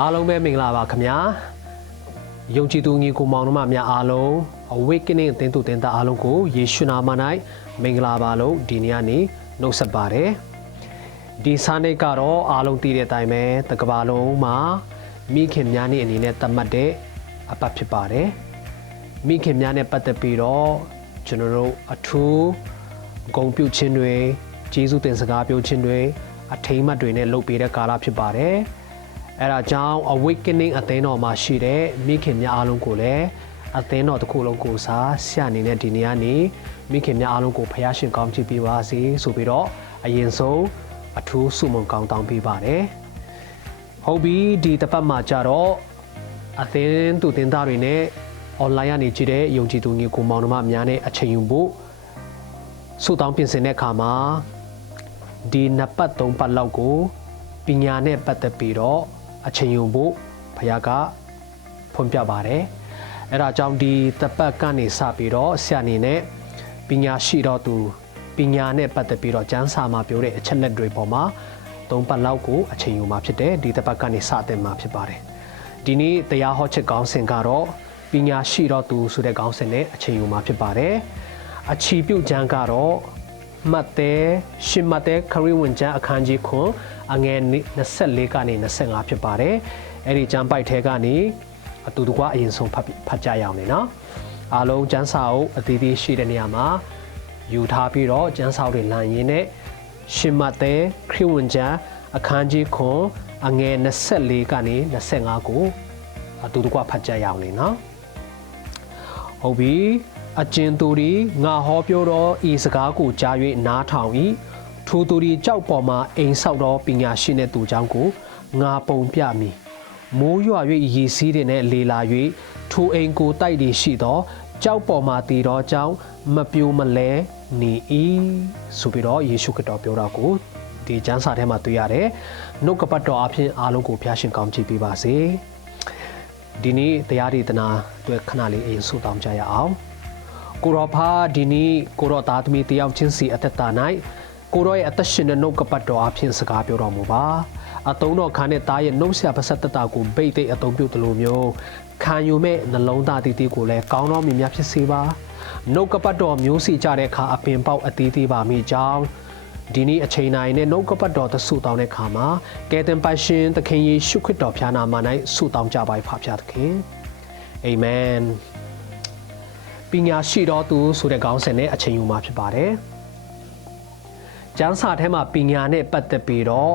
အားလုံးပဲမင်္ဂလာပါခင်ဗျာယုံကြည်သူညီကိုမောင်နှမများအားလုံး Awakening အသင်းသူတင်သားအားလုံးကိုယေရှုနာမ၌မင်္ဂလာပါလို့ဒီနေ့ကနေနှုတ်ဆက်ပါတယ်ဒီစာနေ့ကတော့အားလုံးသိတဲ့အတိုင်းပဲတကဘာလုံးမှာမိခင်များနေ့အနေနဲ့သတ်မှတ်တဲ့အပတ်ဖြစ်ပါတယ်မိခင်များနဲ့ပတ်သက်ပြီးတော့ကျွန်တော်တို့အထူးဂုဏ်ပြုခြင်းတွေကျေးဇူးတင်စကားပြောခြင်းတွေအထိမ်းအမှတ်တွေနဲ့လုပ်ပေးတဲ့ကာလဖြစ်ပါတယ်အဲဒါကြောင့် Awakening အသင်းတော်မှာရှိတဲ့မိခင်များအားလုံးကိုလည်းအသင်းတော်တစ်ခုလုံးကိုစားဆရာအနေနဲ့ဒီနေ့ကနေမိခင်များအားလုံးကိုဖခင်ရှင်ကောင်းချီးပေးပါစေဆိုပြီးတော့အရင်ဆုံးအထူးဆုမွန်ကောင်းတောင်းပေးပါတယ်ဟုတ်ပြီဒီတစ်ပတ်မှာကြတော့အသင်းသူတင်သားတွေနဲ့ online ကနေကြည့်တဲ့ယုံကြည်သူညီကိုမောင်နှမများနဲ့အချိန်ယူဖို့ဆုတောင်းပြင်ဆင်တဲ့အခါမှာဒီနှစ်ပတ်သုံးပတ်လောက်ကိုပညာနဲ့ပတ်သက်ပြီးတော့အချိန်ယူဖို့ဘုရားကဖွင့်ပြပါတယ်အဲဒါကြောင့်ဒီတစ်ပတ်ကနေစပြီးတော့ဆရာအနေနဲ့ပညာရှိတော်သူပညာနဲ့ပတ်သက်ပြီးတော့ကျမ်းစာမှာပြောတဲ့အချက်လက်တွေပေါ်မှာသုံးပတ်လောက်ကိုအချိန်ယူမှာဖြစ်တယ်ဒီတစ်ပတ်ကနေစတင်မှာဖြစ်ပါတယ်ဒီနေ့တရားဟောချက်ကောင်းစဉ်ကတော့ပညာရှိတော်သူဆိုတဲ့ကောင်းစဉ်နဲ့အချိန်ယူမှာဖြစ်ပါတယ်အချီပြုကျမ်းကတော့မဿဲရှင်မဿဲခရစ်ဝင်ကျမ်းအခန်းကြီးခွန်အငယ်24ကနေ25ဖြစ်ပါတယ်အဲ့ဒီကျမ်းပိုက်ထဲကနေအတူတကွအရင်ဆုံးဖတ်ကြရအောင်နော်အားလုံးကျမ်းစာအုပ်အသီးသီးရှိတဲ့နေရာမှာယူထားပြီးတော့ကျမ်းစာတွေလမ်းရင်းနဲ့ရှင်မဿဲခရစ်ဝင်ကျမ်းအခန်းကြီးခွန်အငယ်24ကနေ25ကိုအတူတကွဖတ်ကြရအောင်နော်ဟုတ်ပြီအကျဉ်သူတွေငါဟောပြောတော့ဤစကားကိုကြား၍နားထောင်၏ထိုသူတွေကြောက်ပေါ်မှာအိမ်ဆောက်တော့ပညာရှိတဲ့သူကြောင့်ကိုငါပုံပြမည်မိုးရွာ၍ရေစီးတဲ့နဲ့လေလာ၍ထိုအိမ်ကိုတိုက်တည်ရှိသောကြောက်ပေါ်မှာတည်သောကြောင့်မပြိုမလဲနေ၏ဆိုပြီးတော့ယေရှုခရစ်တော်ပြောတာကိုဒီကျမ်းစာထဲမှာတွေ့ရတယ်နှုတ်ကပတ်တော်အဖြစ်အားလုံးကိုဖျားရှင်ကောင်းချီးပေးပါစေဒီနေ့တရားဒေသနာတွေ့ခဏလေးအရင်ဆုတောင်းကြရအောင်ကိုရောဖာဒီနေ့ကိုရောသားသမီးတယောက်ချင်းစီအသက်တာ၌ကိုရောရဲ့အသက်ရှင်တဲ့နှုတ်ကပတ်တော်အဖြစ်စကားပြောတော်မူပါအတုံးတော်ခါနဲ့သားရဲ့နှုတ်ဆက်ပါဆက်တတာကိုဗိတ်သိအတုံးပြုတ်တယ်လို့မျိုးခံယူမဲ့နှလုံးသားတည်တည်ကိုလည်းကောင်းတော်မြတ်များဖြစ်စေပါနှုတ်ကပတ်တော်မျိုးစီကြတဲ့အခါအပင်ပေါက်အသီးသီးပါမိကြောင်းဒီနေ့အချိန်တိုင်းနဲ့နှုတ်ကပတ်တော်သဆုတောင်းတဲ့အခါမှာကယ်တင်ပိုင်ရှင်သခင်ယေရှုခရစ်တော်ဖျားနာမ၌ဆုတောင်းကြပါ၏ဖဖျားသခင်အာမင်ပညာရှိတော်သူဆိုတဲ့ခေါင်းစဉ်နဲ့အချိန်ယူမှာဖြစ်ပါတယ်ကျမ်းစာထဲမှာပညာနဲ့ပတ်သက်ပြီးတော့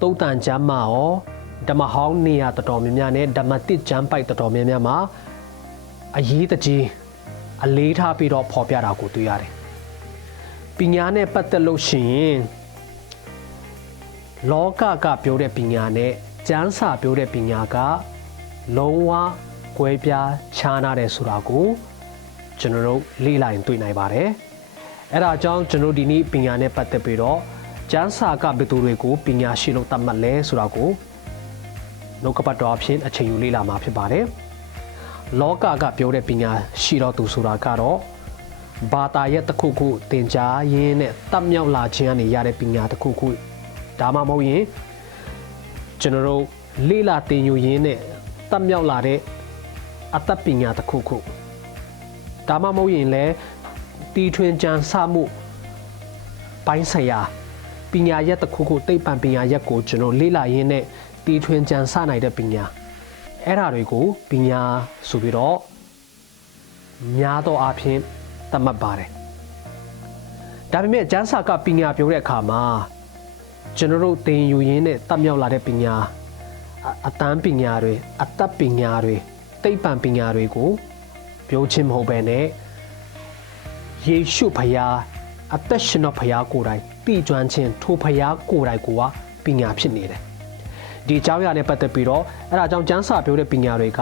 သုတ်တန်ကျမ်းမှာရောဓမ္မဟောင်းနေရာတော်တော်များများနဲ့ဓမ္မတစ်ကျမ်းပိုက်တော်တော်များများမှာအရေးတကြီးအလေးထားပြီးတော့ဖော်ပြတာကိုတွေ့ရတယ်ပညာနဲ့ပတ်သက်လို့ရှိရင်လောကကပြောတဲ့ပညာနဲ့ကျမ်းစာပြောတဲ့ပညာကလုံးဝကွဲပြားခြားနားတယ်ဆိုတာကိုကျွန်တော်တို့လေ့လာရင်တွေ့နိုင်ပါတယ်အဲဒါကြောင့်ကျွန်တော်ဒီနေ့ပညာနဲ့ပတ်သက်ပြီးတော့ကျမ်းစာကဘယ်သူတွေကိုပညာရှိလို့သတ်မှတ်လဲဆိုတာကိုနှုတ်ကပတ်တော်အဖြစ်အချိန်ယူလေ့လာမှာဖြစ်ပါတယ်လောကကပြောတဲ့ပညာရှိတော်သူဆိုတာကတော့ဘာသာရဲ့တစ်ခုခုသင်ကြားရင်းနဲ့တတ်မြောက်လာခြင်းကနေရတဲ့ပညာတစ်ခုခုဒါမှမဟုတ်ရင်ကျွန်တော်တို့လေ့လာသင်ယူရင်းနဲ့တတ်မြောက်လာတဲ့အတ္တပညာတစ်ခုခုဒါမှမဟုတ်ရင်လည်းတီထွင်ကြံစမှုပိုင်းဆိုင်ရာပညာရက်တစ်ခုခုသိပ္ပံပညာရက်ကိုကျွန်တော်လေ့လာရင်းနဲ့တီထွင်ကြံစနိုင်တဲ့ပညာအဲ့ဒါတွေကိုပညာဆိုပြီးတော့များသောအားဖြင့်သတ်မှတ်ပါတယ်ဒါပေမဲ့ကျမ်းစာကပညာပြောတဲ့အခါမှာကျွန်တော်တို့သင်ယူရင်းနဲ့တတ်မြောက်လာတဲ့ပညာအတန်းပညာတွေအတ္တပညာတွေသိပ္ပံပညာတွေကိုပြောချင်းမဟုတ်ပဲနဲ့ယေရှုဖခင်အသက်ရှင်တော်ဖခင်ကိုယ်တိုင်တည်ကျွမ်းခြင်းထိုဖခင်ကိုယ်တိုင်ကပညာဖြစ်နေတယ်ဒီအကြောင်းအရာနဲ့ပတ်သက်ပြီးတော့အဲ့ဒါကြောင့်ကျမ်းစာပြောတဲ့ပညာတွေက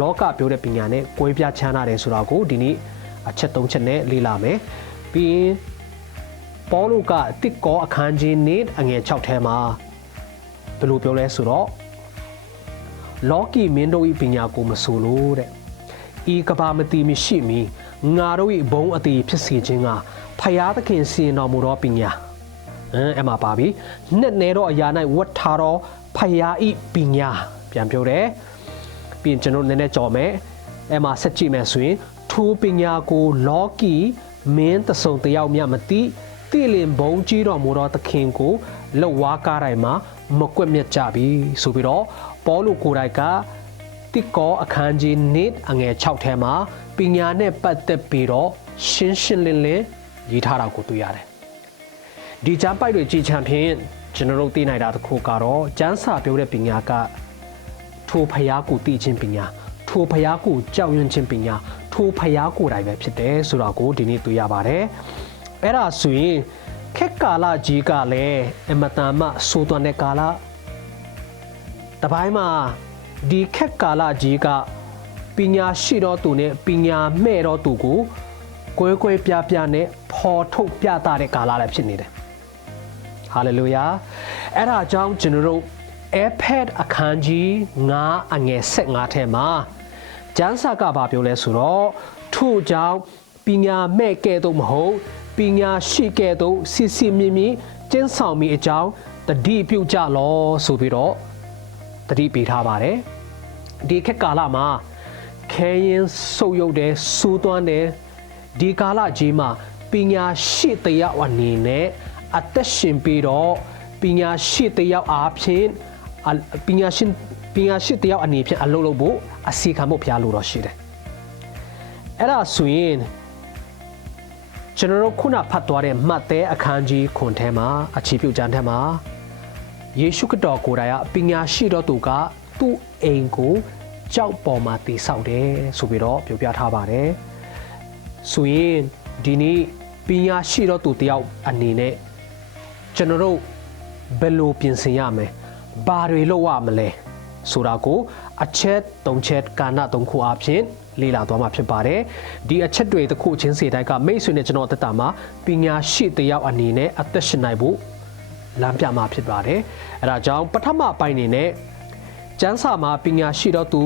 လောကပြောတဲ့ပညာနဲ့ကွဲပြားခြားနားတယ်ဆိုတာကိုဒီနေ့အချက်၃ချက်နဲ့လေ့လာမယ်ပြီးရင်ပေါလုကတစ်ကောအခန်းကြီးနဲ့အငယ်6ထဲမှာဘယ်လိုပြောလဲဆိုတော့လောကီမင်းတို့၏ပညာကိုမဆိုလို့တဲ့ဤကဘာမတိမရှိမီငါတို့၏ဘုံအတိဖြစ်စေခြင်းကဖယားသခင်စီရင်တော်မူသောပညာအဲ့မှာပါပြီနှစ်နေတော့အရာ၌ဝတ်ထားသောဖယား၏ပညာ ပြန်ပြောတယ်ပြီးရင်ကျွန်တော်နည်းနည်းကြော်မယ်အဲ့မှာဆက်ကြည့်မယ်ဆိုရင်ထူပညာကိုလောကီမင်းတဆုံတယောက်မြမသိတိလင်ဘုံကြီးတော်မူသောသခင်ကိုလှဝါကားတိုင်းမှာမကွက်မြက်ကြပြီဆိုပြီးတော့ပေါလုကိုယ်တိုင်ကတိကောအခန်းကြီး1အငယ်6ထဲမှာပညာနဲ့ပတ်သက်ပြီးတော့ရှင်းရှင်းလင်းလင်းရေးထားတာကိုတွေ့ရတယ်ဒီကျမ်းပိုက်တွေကြည်ချမ်းဖြင့်ကျွန်တော်တို့သိနိုင်တာတစ်ခုကတော့ကျမ်းစာပြောတဲ့ပညာကထိုဖျားကိုသိခြင်းပညာထိုဖျားကိုကြောက်ရွံ့ခြင်းပညာထိုဖျားကိုယ်တိုင်ပဲဖြစ်တယ်ဆိုတာကိုဒီနေ့တွေ့ရပါတယ်အဲ့ဒါဆိုရင်ခက်ကာလကြီးကလည်းအမတန်မှဆိုးသွမ်းတဲ့ကာလတပိုင်းမှာဒီခက်ကာလကြီးကပညာရှိတော်သူနဲ့ပညာမဲ့တော်သူကိုကွဲကွဲပြားပြားနဲ့ဖော်ထုတ်ပြသတဲ့ကာလလည်းဖြစ်နေတယ်ဟာလေလုယာအဲ့ဒါကြောင့်ကျွန်တော်တို့ iPad အခန်းကြီး9အငယ်15ထဲမှာကျမ်းစာကဘာပြောလဲဆိုတော့ထို့ကြောင့်ပညာမဲ့ကဲ့သို့မဟုတ်ပညာရှိကဲ့သို့စစ်စစ်မြင့်မြင့်ကျင့်ဆောင်မိအကြောင်းတတိပြုကြလောဆိုပြီးတော့တတိပေးထားပါတယ်ဒီခေတ်ကာလမှာခဲရင်ဆုပ်ယုပ်တဲ့စူးသွမ်းတဲ့ဒီကာလကြီးမှာပညာရှိတရားအနေနဲ့အသက်ရှင်ပြီးတော့ပညာရှိတရားအားဖြင့်ပညာရှိတရားအနေဖြင့်အလုပ်လုပ်ဖို့အစီခံဖို့ဖျားလို့တော့ရှိတယ်အဲ့ဒါဆိုရင်ကျွန်တော်တို့ခုနဖတ်သွားတဲ့မှတ်တဲ့အခန်းကြီးခွန်ထဲမှာအခြေပြုကျမ်းထဲမှာယေရှုခရစ်တော်ကိုယ်တိုင်ကပညာရှိတော်သူကသူ့အိမ်ကိုကြောက်ပေါ်မှာတည်ဆောက်တယ်ဆိုပြီးတော့ပြောပြထားပါတယ်ဆိုရင်ဒီနေ့ပညာရှိတော်သူတယောက်အနေနဲ့ကျွန်တော်တို့ဘယ်လိုပြင်ဆင်ရမလဲဘာတွေလုပ်ရမလဲဆိုတာကိုအချက်၃ချက်ကာဏ၃ခုအဖြစ်လေ့လာသွားမှာဖြစ်ပါတယ်ဒီအချက်တွေတစ်ခုချင်းစီတိုက်ကမိတ်ဆွေနဲ့ကျွန်တော်တက်တာမှာပညာရှိတယောက်အနေနဲ့အသက်ရှင်နိုင်ဖို့လမ်းပြမှာဖြစ်ပါတယ်အဲဒါကြောင့်ပထမပိုင်းနေနဲ့ကျမ်းစာမှာပညာရှိတော့သူ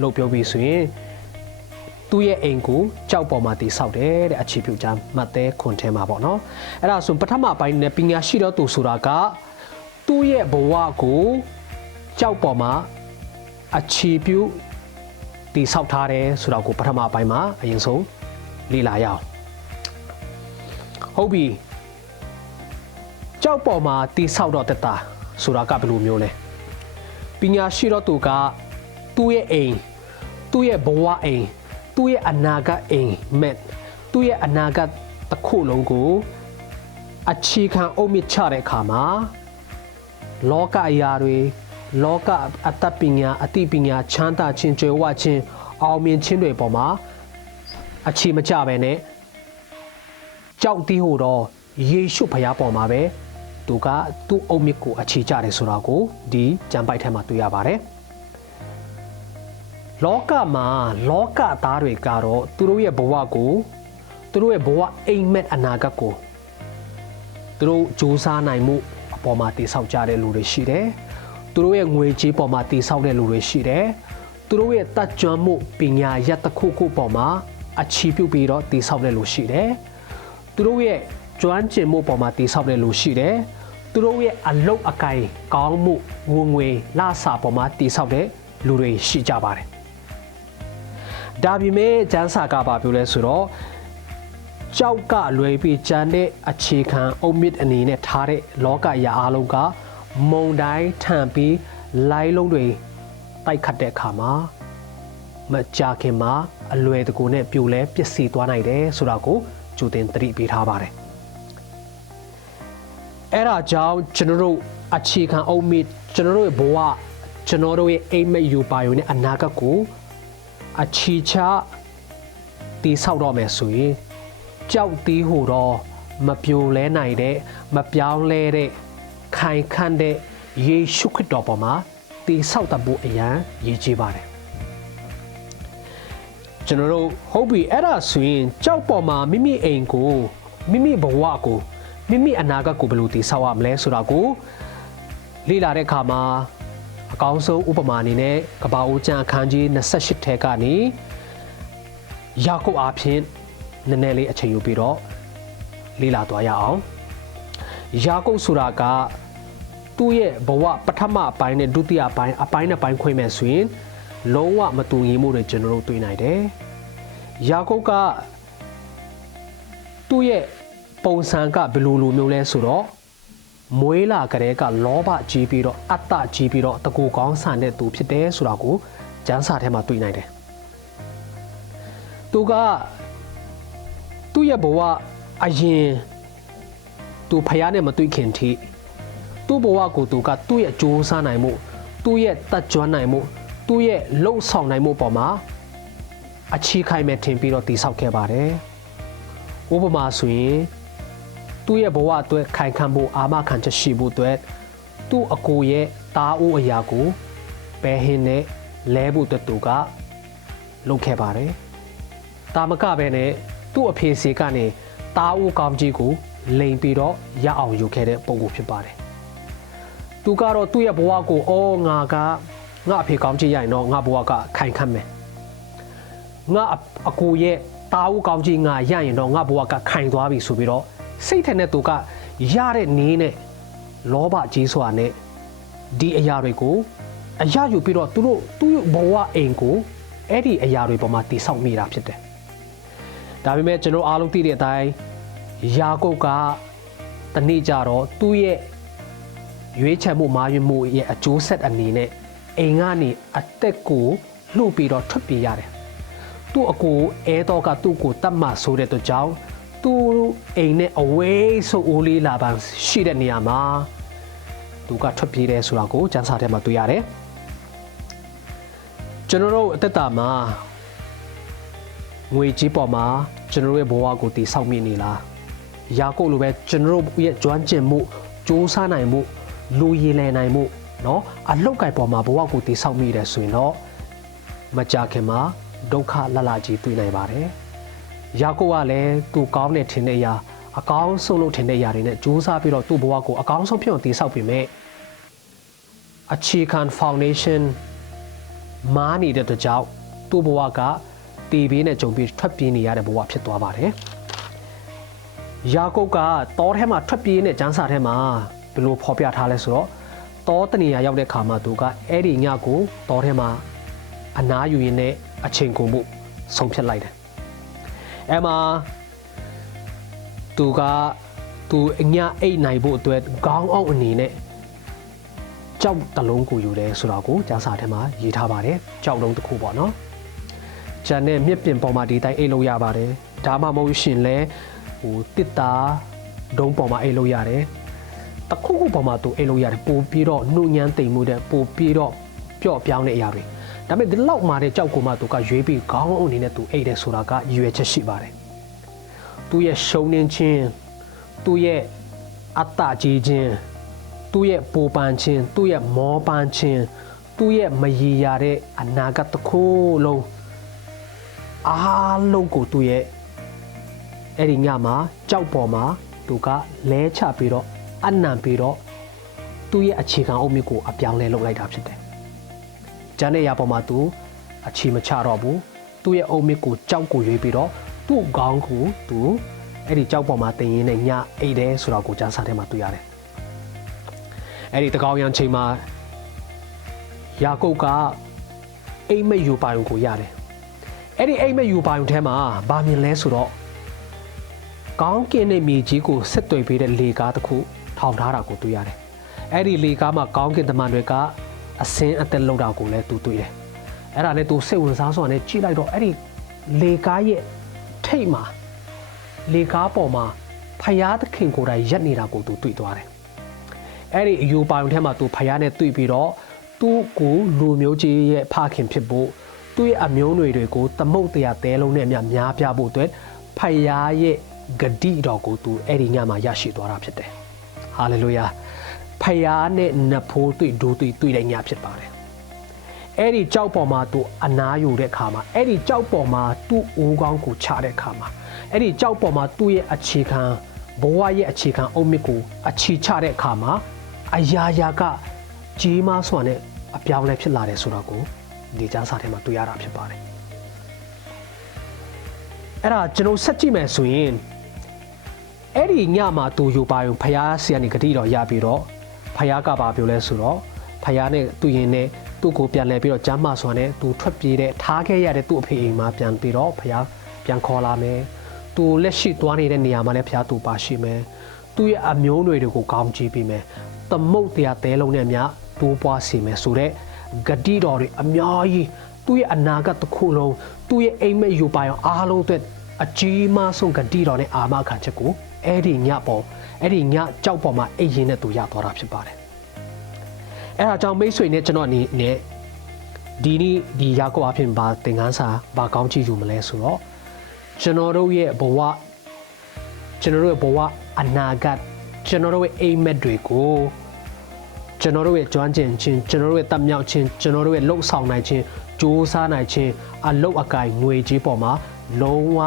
လို့ပြောပြီးဆိုရင်သူ့ရဲ့အိမ်ကိုကြောက်ပေါ်မှာတည်ဆောက်တယ်တဲ့အခြေပြုကျမ်းမှတ်တဲ့ခွန်ထဲမှာပေါ့နော်အဲ့ဒါဆိုပထမပိုင်းနဲ့ပညာရှိတော့သူဆိုတာကသူ့ရဲ့ဘဝကိုကြောက်ပေါ်မှာအခြေပြုတည်ဆောက်ထားတယ်ဆိုတာကိုပထမပိုင်းမှာအရင်ဆုံးလေ့လာရအောင်ဟုတ်ပြီကြောက်ပေါ်မှာတည်ဆောက်တော့တက်တာဆိုတာကဘယ်လိုမျိုးလဲပညာရှိတော့သူကသူ့ရဲ့အိမ်သူ့ရဲ့ဘဝအိမ်သူ့ရဲ့အနာဂတ်အိမ်မက်သူ့ရဲ့အနာဂတ်တစ်ခုလုံးကိုအခြေခံအုပ်မြစ်ချတဲ့အခါမှာလောကအရာတွေလောကအတ္တပညာအသိပညာချမ်းသာခြင်းကြွယ်ဝခြင်းအောင်မြင်ခြင်းတွေပေါ်မှာအခြေမကျပဲနဲ့ကြောက်တီးဟိုတော့ယေရှုဖခင်ပေါ်မှာပဲသူကသူ့အုပ်မြစ်ကိုအခြေကျတယ်ဆိုတာကိုဒီကျမ်းပိုက်ထဲမှာတွေ့ရပါတယ်လောကမှာလောကသားတွေကတော့သူတို့ရဲ့ဘဝကိုသူတို့ရဲ့ဘဝအိမ်မက်အနာဂတ်ကိုသူတို့စူးစမ်းနိုင်မှုအပေါ်မှာတည်ဆောက်ကြတဲ့လူတွေရှိတယ်သူတို့ရဲ့ငွေကြေးပေါ်မှာတည်ဆောက်တဲ့လူတွေရှိတယ်သူတို့ရဲ့တတ်ကြွမှုပညာရပ်တစ်ခုခုပေါ်မှာအခြေပြုပြီးတော့တည်ဆောက်တဲ့လူရှိတယ်သူတို့ရဲ့ကျွမ်းကျင်မှုပေါ်မှာတည်ဆောက်တဲ့လူရှိတယ်သူတို့ရဲ့အလုပ်အကိုင်ကောင်းမှုငွေလစာပေါ်မှာတည်ဆောက်တဲ့လူတွေရှိကြပါတယ်ဒါပေမဲ့ကျမ်းစာကဘာပြောလဲဆိုတော့ကြောက်ကလွယ်ပြီးကျန်တဲ့အခြေခံအုတ်မြစ်အနေနဲ့ထားတဲ့လောကရာအလုံးကမုံတိုင်းထန်ပြီးလိုင်းလုံးတွေတိုက်ခတ်တဲ့အခါမှာမကြာခင်မှာအလွယ်တကူနဲ့ပြိုလဲပျက်စီးသွားနိုင်တယ်ဆိုတာကိုကြိုတင်သတိပေးထားပါတယ်အဲ့ဒါကြောင့်ကျွန်တော်တို့အခြေခံအုတ်မြစ်ကျွန်တော်တို့ရဲ့ဘဝကျွန်တော်တို့ရဲ့အိမ်မက်ယူပါယုံနဲ့အနာဂတ်ကိုအခြေချတည်ဆောက်တော့မယ်ဆိုရင်ကြောက်တီးဟိုတော့မပြိုလဲနိုင်တဲ့မပြောင်းလဲတဲ့ခိုင်ခန့်တဲ့ယေရှုခရစ်တော်ပေါ်မှာတည်ဆောက်တတ်ဖို့အရန်ရည်ကြီးပါတယ်ကျွန်တော်တို့ဟုတ်ပြီအဲ့ဒါဆိုရင်ကြောက်ပေါ်မှာမိမိအိမ်ကိုမိမိဘဝကိုမိမိအနာဂတ်ကိုဘယ်လိုတည်ဆောက်ရမလဲဆိုတာကိုလေ့လာတဲ့အခါမှာအကောင်းဆုံးဥပမာအနေနဲ့ကမ္ဘာဦးကျမ်းအခန်းကြီး28ထဲကနေယာကုပ်အားဖြင့်နည်းနည်းလေးအချိန်ယူပြီးတော့လေ့လာသွားရအောင်ယာကုပ်ဆိုတာက သူ့ရဲ့ဘဝပထမအပိုင်းနဲ့ဒုတိယအပိုင်းနဲ့ပိုင်းခွဲမယ်ဆိုရင်လုံးဝမတူညီမှုတွေကျွန်တော်တို့တွေ့နိုင်တယ်။ယာကုပ်ကသူ့ရဲ့ပုံစံကဘယ်လိုမျိုးလဲဆိုတော့မွေးလာကလေးကလောဘကြီးပြီးတော့အတ္တကြီးပြီးတော့တကူကောင်းဆန်တဲ့သူဖြစ်တယ်ဆိုတာကိုကျမ်းစာထဲမှာတွေ့နိုင်တယ်။သူကသူ့ရဲ့ဘဝအရင်သူဖယားနဲ့မတွေ့ခင်ထိသူ့ဘဝကိုသူကသူ့ရဲ့ကြိုးစားနိုင်မှုသူ့ရဲ့တတ်ကြွနိုင်မှုသူ့ရဲ့လှုပ်ဆောင်နိုင်မှုပေါ်မှာအခြေခိုင်မဲ့ထင်ပြီးတော့တည်ဆောက်ခဲ့ပါတယ်။ဥပမာဆိုရင်သူ့ရဲ့ဘဝအတွက်ခိုင်ခံဖို့အာမခံချက်ရှိဖို့အတွက်သူ့အကိုရဲ့တားအိုးအရာကိုပဲဟင်းနဲ့လဲဖို့အတွက်သူကလုပ်ခဲ့ပါတယ်။တာမကပဲနဲ့သူ့အဖေစီကနေတားအိုးကောင်းကြီးကိုလိန်ပြီးတော့ရအောင်ယူခဲ့တဲ့ပုံကိုဖြစ်ပါတယ်။သူကတော့သူ့ရဲ့ဘဝကိုငါအဖေကောင်းကြီးရရင်တော့ငါဘဝကခိုင်ခံမယ်။ငါအကိုရဲ့တားအိုးကောင်းကြီးငါရရင်တော့ငါဘဝကခိုင်သွားပြီဆိုပြီးတော့စိတ်ထဲနဲ့သူကရတဲ့နည်းနဲ့လောဘကြီးစွာနဲ့ဒီအရာတွေကိုအရာယူပြီးတော့သူ့ဘဝအိမ်ကိုအဲ့ဒီအရာတွေပေါ်မှာတည်ဆောက်မိတာဖြစ်တယ်။ဒါပေမဲ့ကျွန်တော်အားလုံးသိတဲ့အတိုင်းယာကုပ်ကတနေ့ကြတော့သူ့ရဲ့ရွေးချယ်မှုမာရွေးမှုရဲ့အကျိုးဆက်အနေနဲ့အိမ်ကနေအသက်ကိုလှုပ်ပြီးတော့ထွက်ပြေးရတယ်။သူ့အကိုအဲတော့ကသူ့ကိုတတ်မှဆိုတဲ့အတွက်ကြောင့်သူ့အိမ်နဲ့အဝေးဆိုအိုးလေးလာပန်းရှိတဲ့နေရာမှာသူကထွက်ပြေးတယ်ဆိုတာကိုကျမ်းစာထဲမှာတွေ့ရတယ်။ကျွန်တော်တို့အသက်တာမှာငွေကြီးပေါ်မှာကျွန်တော်ရဲ့ဘဝကိုတည်ဆောက်မိနေလား။ယာကုပ်လိုပဲကျွန်တော်တို့ရဲ့ကျွမ်းကျင်မှုစူးစမ်းနိုင်မှုလူရည်လည်နိုင်မှုเนาะအလောက်ကိုက်ပေါ်မှာဘဝကိုတည်ဆောက်မိတယ်ဆိုရင်တော့မကြခင်မှာဒုက္ခလလကြီးတွေ့နိုင်ပါတယ်။ယာကုပ်ကလည်းသူကောင်းတဲ့ထင်တဲ့အရာအကောင်းဆုံးလို့ထင်တဲ့အရာတွေနဲ့စူးစမ်းပြီးတော့သူ့ဘဝကိုအကောင်းဆုံးဖြစ်အောင်တည်ဆောက်ပြီးမြဲအခြေခံ foundation မားနေတဲ့အတွက်ကြောင့်သူ့ဘဝကတည်ပြီးနဲ့ကြုံပြီးထွက်ပြေးနေရတဲ့ဘဝဖြစ်သွားပါတယ်။ယာကုပ်ကတောထဲမှာထွက်ပြေးတဲ့ကျမ်းစာထဲမှာဘယ်လိုဖော်ပြထားလဲဆိုတော့တောတနေရာရောက်တဲ့ခါမှာသူကအဲ့ဒီညကိုတောထဲမှာအနားယူရင်းနဲ့အချိန်ကုန်မှုဆုံးဖြတ်လိုက်တယ်။အဲ့မှာသူအညအိတ်နိုင်ဖို့အတွက်ခေါင်းအောင်အနေနဲ့ကြောက်တလုံးကိုယူတယ်ဆိုတာကိုကျမ်းစာထဲမှာရေးထားပါတယ်။ကြောက်လုံးတစ်ခုပေါ့နော်။ကျန်တဲ့မြစ်ပြင်ပေါ်မှာဒီတိုင်းအိတ်လို့ရပါတယ်။ဒါမှမဟုတ်ရှင်လဲတစ်တာဒုံပေါ်မှာအိတ်လို့ရတယ်။တခုခုပေါ်မှာသူအိတ်လို့ရတယ်ပို့ပြီးတော့နှုတ်ညမ်းတိမ်မှုတဲ့ပို့ပြီးတော့ပျော့ပြောင်းတဲ့အရာတွေ။ဒါပေမဲ့ဒီလောက်မှာတဲ့ကြောက်ကိုမှသူကရွေးပြီးခေါင်းအောင်အနေနဲ့သူအိတ်တယ်ဆိုတာကရည်ရွယ်ချက်ရှိပါတယ်။သူရဲ့ရှုံနေခြင်းသူ့ရဲ့အတ္တကြီးခြင်းသူ့ရဲ့ပူပန်ခြင်းသူ့ရဲ့မောပန်ခြင်းသူ့ရဲ့မရည်ရတဲ့အနာဂတ်တစ်ခုလုံးအားလုံးကိုသူ့ရဲ့အဲ့ဒီညမှာကြောက်ပေါ်မှာသူကလဲချပြီးတော့အနံပြီးတော့သူ့ရဲ့အခြေခံအုတ်မြစ်ကိုအပြောင်းလဲလုပ်လိုက်တာဖြစ်တယ်။ဂျန်တဲ့ရာပေါ်မှာသူအခြေမချတော့ဘူးသူ့ရဲ့အုတ်မြစ်ကိုကြောက်ကိုရွေးပြီးတော့သူ့ခေါင်းကိုသူအဲ့ဒီကြောက်ပေါ်မှာတင်ရင်းနဲ့ညအိတ်တယ်ဆိုတော့ကိုကျန်းစာထဲမှာတွေ့ရတယ်။အဲ့ဒီတကောင်းရံချိန်မှာယာကုပ်ကအိမ်မက်ယူပါယုံကိုရတယ်။အဲ့ဒီအိမ်မက်ယူပါယုံထဲမှာဘာမြင်လဲဆိုတော့ကောင်းကင်နဲ့မြေကြီးကိုဆက်သွယ်ပေးတဲ့လေကားတစ်ခုထောင်ထားတာကိုတွေ့ရတယ်။အဲ့ဒီလေကားမှာကောင်းကင်တမန်တွေကအစင်းအသက်လောက်တာကိုလည်းသူတွေ့တယ်။အဲ့ဒါနဲ့သူစိတ်ဝင်စားစွာနဲ့ကြည့်လိုက်တော့အဲ့ဒီလေကားရဲ့ထိတ်မှာလေကားပေါ်မှာဖယားသခင်ကိုယ်တိုင်ရက်နေတာကိုသူတွေ့သွားတယ်။အဲ့ဒီအယူပါယုံထဲမှာသူဖယားနဲ့တွေ့ပြီးတော့သူ့ကိုလူမျိုးကြီးရဲ့ဖခင်ဖြစ်ဖို့သူ့ရဲ့အမျိုးနွယ်တွေကိုသမုတ်တရားတဲလုံးနဲ့များပြဖို့အတွက်ဖယားရဲ့ဂတိတော်ကိုသူအဲ့ဒီညမှာရရှိသွားတာဖြစ်တယ်။ဟာလေလုယာ။ဖယားနဲ့နဖိုးတွေ့တဲ့ညဖြစ်ပါတယ်။အဲ့ဒီကြောက်ပေါ်မှာသူအနားယူတဲ့အခါမှာအဲ့ဒီကြောက်ပေါ်မှာသူ့အိုးကောင်းကိုချတဲ့အခါမှာအဲ့ဒီကြောက်ပေါ်မှာသူ့ရဲ့အခြေခံဘဝရဲ့အခြေခံအုတ်မြစ်ကိုအခြေချတဲ့အခါမှာအရာရာကကြီးမားစွာနဲ့အပြောင်းလဲဖြစ်လာတယ်ဆိုတာကိုဒီကျမ်းစာထဲမှာတွေ့ရတာဖြစ်ပါတယ်။အဲ့ဒါကျွန်တော်ဆက်ကြည့်မယ်ဆိုရင်အဲ့ဒီညမှာသူယူပါယုံဖယားဆီကနေဂတိတော်ရပြီးတော့ ဖယားကပါပြောလဲဆိုတော့ဖယားနဲ့သူရင်နဲ့သူ့ကိုပြန်လဲပြီးတော့ကျမ်းမာစွာနဲ့သူထွက်ပြေးတဲ့ထားခဲ့ရတဲ့သူ့အဖေအိမ်မှာပြန်ပြီးတော့ဖယားပြန်ခေါ်လာမယ်သူလက်ရှိသွားနေတဲ့နေရာမှာလည်းဖယားသူပါရှိမယ်သူ့ရဲ့အမျိုးအနွယ်တွေကိုကောင်းချီးပေးမယ်သမုတ်တရားတဲလုံးနဲ့မြတိုးပွားစေမယ်ဆိုတဲ့ဂတိတော်တွေအများကြီးသူ့ရဲ့အနာဂတ်တစ်ခုလုံးသူ့ရဲ့အိမ်မက်ယူပါအောင်အားလုံးအတွက်အကြီးမားဆုံးဂတိတော်နဲ့အာမခံချက်ကိုအဲ့ဒီညကြောက်ပေါ်မှာအိမ်ရင်နဲ့သူရသွားတာဖြစ်ပါတယ်အဲ့ဒါကြောင့်မိတ်ဆွေနဲ့ကျွန်တော်အနေနဲ့ဒီယာကုပ်အဖြစ်ဘာသင်ခန်းစာဘာကောင်းချီးယူမလဲဆိုတော့ကျွန်တော်တို့ရဲ့ဘဝအနာဂတ်ကျွန်တော်တို့ရဲ့အိမ်မက်တွေကိုကျွန်တော်တို့ရဲ့ကျွမ်းကျင်ခြင်းကျွန်တော်တို့ရဲ့တတ်မြောက်ခြင်းကျွန်တော်တို့ရဲ့လှုပ်ဆောင်နိုင်ခြင်းကြိုးစားနိုင်ခြင်းအလုပ်အကိုင်ငွေကြေးပေါ်မှာလုံးဝ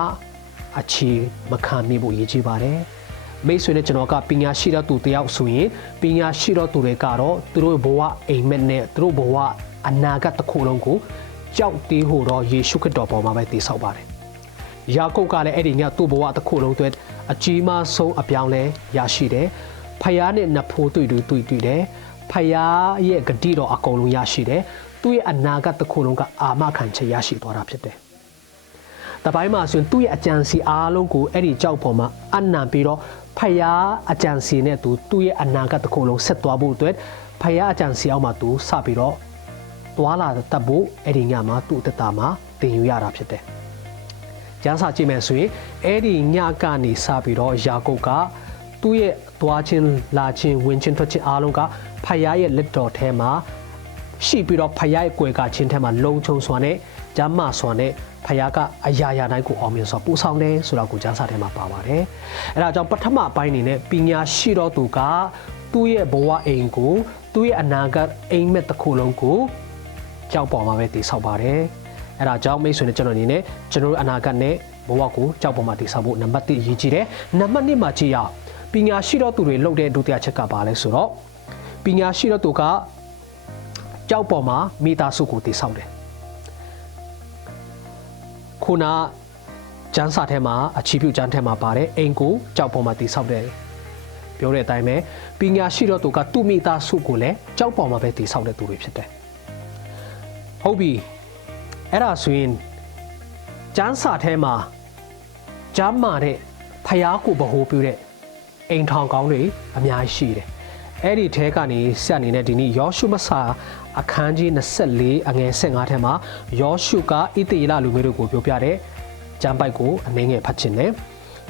အခြေမခံမိဖို့ရည်ကြီးပါတယ်မိတ်ဆွေနဲ့ကျွန်တော်ကပညာရှိတဲ့သူတယောက်ဆိုရင်ပညာရှိတဲ့သူတွေကတော့သူတို့ဘဝအိမ်မက်နဲ့သူတို့ဘဝအနာဂတ်တစ်ခုလုံးကိုကြောက်တေးဟိုတော့ယေရှုခရစ်တော်ပေါ်မှာပဲတည်ဆောက်ပါတယ်ယာကုပ်ကလည်းအဲ့ဒီညသူ့ဘဝတစ်ခုလုံးအတွက်အကြီးမားဆုံးအပြောင်းလဲရရှိတယ်ဖယားနဲ့နဖိုးတွေ့တယ်ဖယားရဲ့ဂတိတော်အကုန်လုံးရရှိတယ်သူ့ရဲ့အနာဂတ်တစ်ခုလုံးကအာမခံချက်ရရှိသွားတာဖြစ်တယ်တပိုင်းမှာဆိုရင်သူ့ရဲ့အကြံစီအားလုံးကိုအဲ့ဒီကြောက်ပေါ်မှာအနံပြီးတော့ဖယားအကြံစီနဲ့သူ့ရဲ့အနာဂတ်တစ်ခုလုံးဆက်သွားဖို့အတွက်ဖယားအကြံစီအောက်မှာသူစပြီးတော့သွားလာတတ်ဖို့အဲ့ဒီညမှာသူ့အသက်တာမှာသင်ယူရတာဖြစ်တယ်ကျမ်းစာကြည့်မယ်ဆိုရင်အဲ့ဒီညကနေစပြီးတော့ယာကုပ်ကသူ့ရဲ့သွားခြင်းလာခြင်းဝင်ခြင်းထွက်ခြင်းအားလုံးကဖယားရဲ့လက်တော်ထဲမှာရှိပြီးတော့ဖယားရဲ့ကိုယ်ကချင်းထဲမှာလုံခြုံစွာနဲ့ကျမ်းမာစွာနဲ့ဖယားကအရာရာတိုင်းကိုအောင်မြင်စွာပူဆောင်တယ်ဆိုတာကိုကျမ်းစာထဲမှာပါပါတယ်အဲဒါကြောင့်ပထမအပိုင်းအနေနဲ့ပညာရှိတော်သူကသူ့ရဲ့ဘဝအိမ်ကိုသူ့ရဲ့အနာဂတ်အိမ်မက်တစ်ခုလုံးကိုကြောက်ပေါ်မှာပဲတည်ဆောက်ပါတယ်အဲဒါကြောင့်မိတ်ဆွေနဲ့ကျွန်တော်အနေနဲ့ကျွန်တော်တို့အနာဂတ်နဲ့ဘဝကိုကြောက်ပေါ်မှာတည်ဆောက်ဖို့နံပါတ်1အရေးကြီးတယ်နံပါတ်2မှာကြည့်ရအောင်ပညာရှိတော်သူတွေလုပ်တဲ့ဒုတိယချက်ကပါလဲဆိုတော့ပညာရှိတော်သူကကြောက်ပေါ်မှာမိသားစုကိုတည်ဆောက်တယ်ခုနကျမ်းစာထဲမှာအခြေပြုကျမ်းထဲမှာပါတယ်အိမ်ကိုကြောက်ပေါ်မှာတည်ဆောက်တယ်ပြောတဲ့အတိုင်းပဲပညာရှိတော်သူကသူ့မိသားစုကိုလည်းကြောက်ပေါ်မှာပဲတည်ဆောက်တဲ့သူတွေဖြစ်တယ်ဟုတ်ပြီအဲ့ဒါဆိုရင်ကျမ်းစာထဲမှာကျမ်းမာတဲ့ဖယားကိုဗဟိုပြုတဲ့အိမ်ထောင်ကောင်းတွေအများကြီးရှိတယ်အဲ့ဒီထဲကနေဆက်နေတဲ့ဒီနေ့ယောရှုမစာအခန်းကြီး24အငယ်15ထဲမှာယောရှုကဣသရေလလူမျိုးတို့ကိုပြောပြတဲ့ကျမ်းပိုက်ကိုအနည်းငယ်ဖတ်ခြင်းနဲ့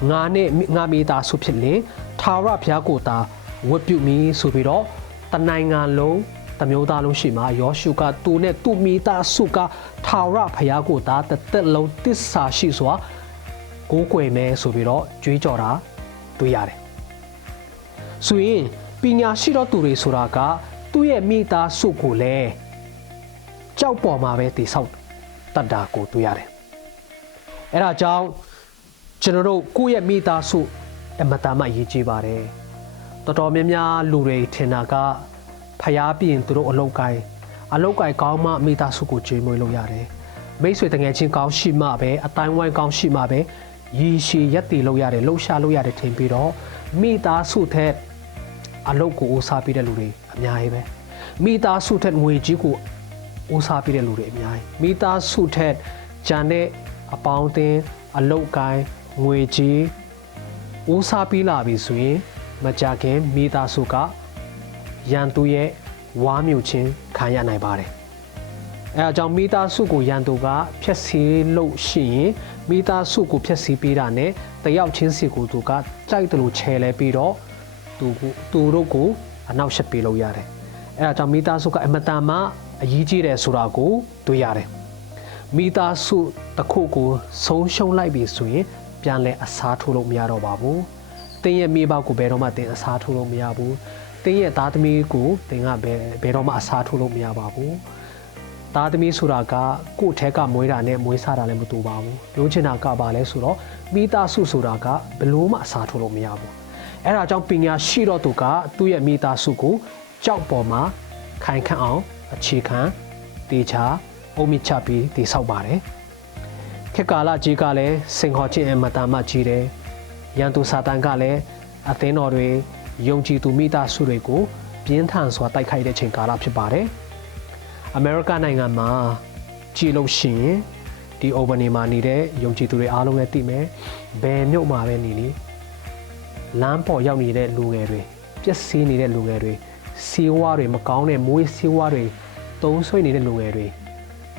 ငါနဲ့ငါမိသားစုဖြစ်ရင်ထာဝရဘုရားကိုသာဝတ်ပြုမိဆိုပြီးတော့တနိုင်ငံလုံးတမျိုးသားလုံးရှိမှာယောရှုကသူနဲ့သူမိသားစုကထာဝရဘုရားကိုသာတစ်သက်လုံးတစ္ဆာရှိစွာကိုးကွယ်မယ်ဆိုပြီးတော့ကြွေးကြော်တာတွေ့ရတယ်ဆိုရင်ပညာရှိတော်သူတွေဆိုတာကသူ့ရဲ့မိသားစုကိုလည်းကြောက်ပေါ်မှာပဲတည်ဆောက်တတ်တာကိုတွေ့ရတယ်အဲ့ဒါကြောင့်ကျွန်တော်တို့ကိုယ့်ရဲ့မိသားစုအမတန်မှအရေးကြီးပါတယ်တော်တော်များများလူတွေထင်တာကဖျားပြင်သူတို့အလောက်ကိုင်းကောင်းမှမိသားစုကိုကျွေးမွေးလို့ရတယ်မိတ်ဆွေတငယ်ချင်းကောင်းရှိမှပဲအတိုင်းဝိုင်းကောင်းရှိမှပဲရည်ရှည်ရက်တည်လို့ရတယ်လှုပ်ရှားလို့ရတယ်ထင်ပြီးတော့မိသားစုထက်အလုပ်ကိုဦးစားပေးတဲ့လူတွေအများကြီးပဲမိသားစုထက်ငွေကြီးကိုဦးစားပေးတဲ့လူတွေအများကြီးမိသားစုထက်ဂျန်တဲ့အပေါင်းအသင်းအလုပ်ကိုင်းငွေကြီးဦးစားပေးလာပြီဆိုရင်မကြခင်မိသားစုကရန်သူရဲ့ဝါမြူချင်းခံရနိုင်ပါတယ်အဲအကြောင်းမိသားစုကိုရန်သူကဖျက်ဆီးလို့ရှိရင်မိသားစုကိုဖျက်ဆီးပေးတာနဲ့တယောက်ချင်းစီကိုသူကကြိုက်တယ်လို့ချဲလဲပြီးတော့သူတို့ကိုအနောက်ရှက်ပေးလို့ရတယ်အဲဒါကြောင့်မိသားစုကအမတန်မှအရေးကြီးတယ်ဆိုတာကိုတွေ့ရတယ်မိသားစုတစ်ခုကိုဆုံးရှုံးလိုက်ပြီဆိုရင်ပြန်လဲအစားထိုးလို့မရတော့ပါဘူးတင်းရဲ့မိဘကိုဘယ်တော့မှတင်းအစားထိုးလို့မရဘူးတင်းရဲ့သားသမီးကိုတင်းကဘယ်တော့မှအစားထိုးလို့မရပါဘူးသားသမီးဆိုတာကကိုယ့်ထက်ကမွေးတာနဲ့မွေးစားတာလည်းမတူပါဘူးပြောချင်တာကပါလဲဆိုတော့မိသားစုဆိုတာကဘယ်လို့မှအစားထိုးလို့မရဘူးအဲ့ဒါကြောင့်ပညာရှိတော်သူကသူ့ရဲ့မိသားစုကိုကြောက်ပေါ်မှာခိုင်ခန့်အောင်အခြေခံတေချာအုံမြချပြီးတည်ဆောက်ပါတယ်ခေတ်ကာလကြီးကလည်းစင်ခေါ်ခြင်းအမတန်မှကြီးတယ်ရန်သူစာတန်ကလည်းအသင်းတော်တွေယုံကြည်သူမိသားစုတွေကို ပြင်းထန်စွာတိုက်ခိုက်တဲ့အချိန်ကာလဖြစ်ပါတယ်အမေရိကန်နိုင်ငံမှာကြည်လို့ရှိရင်ဒီအိုဘနီမှာနေတဲ့ယုံကြည်သူတွေအားလုံးလည်းသိမယ်ဘယ်မြို့မှာပဲနေနေလမ်းပေါ်ရောက်နေတဲ့လူငယ်တွေပျက်စီးနေတဲ့လူငယ်တွေစီးဝါးတွေမကောင်းတဲ့မွေးစီးဝါးတွေတုံးဆွေးနေတဲ့လူငယ်တွေ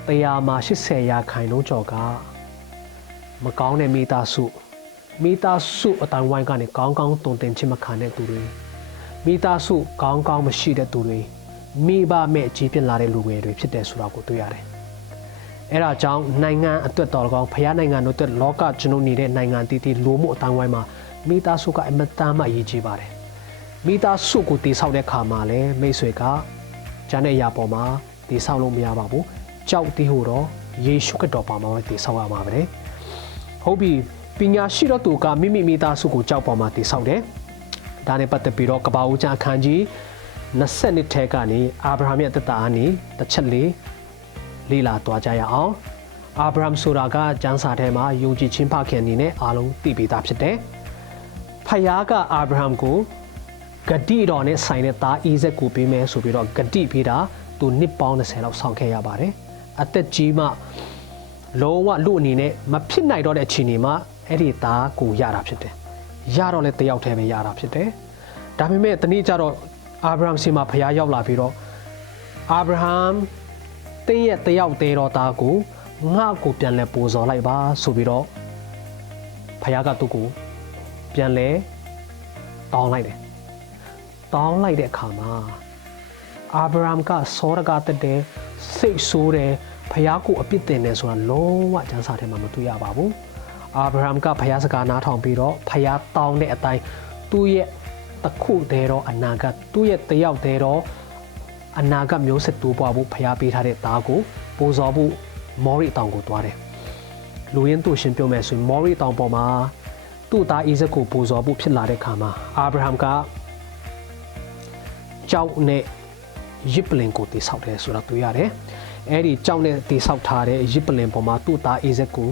တရားမှာ80ရာခိုင်နှုန်းကျော်ကမကောင်းတဲ့မိသားစုအတိုင်းဝိုင်းကနေကောင်းကောင်းတုံတင်ချင်မခံတဲ့သူတွေမိသားစုကောင်းကောင်းမရှိတဲ့သူတွေမိဘမဲ့ကြီးပြင်းလာတဲ့လူငယ်တွေဖြစ်တယ်ဆိုတာကိုတွေ့ရတယ်။အဲဒါကြောင့်နိုင်ငံအတွက်တော်ကောင်းဖျားနိုင်ငံတို့အတွက်လောကကျွန်ုပ်နေတဲ့နိုင်ငံတည်တည်လူမှုအတိုင်းဝိုင်းမှာမိသားစုကအမတန်မှအရေးကြီးပါတယ်။မိသားစုကိုတည်ဆောက်တဲ့အခါမှာလည်းမိတ်ဆွေကကျန်တဲ့အရာပေါ်မှာတည်ဆောက်လို့မရပါဘူး။ကြောက်တည်ဟိုတော့ယေရှုခရစ်တော်ပါမှာပဲတည်ဆောက်ရမှာပဲ။ဟုတ်ပြီပညာရှိတော်သူကမိသားစုကိုကြောက်ပေါ်မှာတည်ဆောက်တယ်။ဒါနဲ့ပတ်သက်ပြီးတော့ကပ္ပဦးကျမ်းအခန်းကြီး20နှစ်ထဲကနေအာဗြဟံရဲ့သက်တာအနေတစ်ချက်လေးလေ့လာသွားကြရအောင်အာဗြဟံဆိုတာကကျမ်းစာထဲမှာယုံကြည်ခြင်းဖခင်အနေနဲ့အားလုံးသိပြီးသားဖြစ်တယ်ဖခင်ကအာဗြဟံကိုဂတိတော်နဲ့ဆိုင်တဲ့သားအိဇက်ကိုပေးမယ်ဆိုပြီးတော့ဂတိပေးတာသူနှစ်ပေါင်း20လောက်ဆောင်ခဲ့ရပါတယ်အသက်ကြီးမှလုံးဝလူအနေနဲ့မဖြစ်နိုင်တော့တဲ့အချိန်တွေမှာအဲ့ဒီသားကိုရတာဖြစ်တယ်ရတော့လေတယောက်တည်းပဲရတာဖြစ်တယ်ဒါပေမဲ့တနေ့ကျတော့အာဗြဟံစီမှာဖခင်ရောက်လာပြီးတော့အာဗြဟံတင်းရဲ့တယောက်သေးတော်သားကိုငါ့ကိုပြန်လဲပူဇော်လိုက်ပါဆိုပြီးတော့ဖခင်ကသူ့ကိုပြန်လဲတောင်းလိုက်တယ်တောင်းလိုက်တဲ့အခါမှာအာဗြဟံကစောရကတက်တဲ့စိတ်ဆိုးတယ်ဖခင်ကိုအပြစ်တင်တယ်ဆိုတာလုံးဝကျမ်းစာထဲမှာမတွေ့ရပါဘူးအာဗြဟံကဖခင်စကားနားထောင်ပြီးတော့ဖခင်တောင်းတဲ့အတိုင်းသူ့ရဲ့တခုတည်းတော့အနာဂတ်သူ့ရဲ့တယောက်တည်းတော့အနာဂတ်မျိုးဆက်တိုးပွားဖို့ဖျားပေးထားတဲ့သားကိုပူဇော်ဖို့မော်ရီတောင်ကိုသွားတယ်လူရင်းသူရှင်ပြောမယ်ဆိုရင်မော်ရီတောင်ပေါ်မှာသူ့သားအိဇက်ကိုပူဇော်ဖို့ဖြစ်လာတဲ့ခါမှာအာဗြဟံကကြောက်နဲ့ရစ်ပလင်ကိုတိဆောက်တယ်ဆိုတာတွေ့ရတယ်အဲ့ဒီကြောက်နဲ့တိဆောက်ထားတဲ့ရစ်ပလင်ပေါ်မှာသူ့သားအိဇက်ကို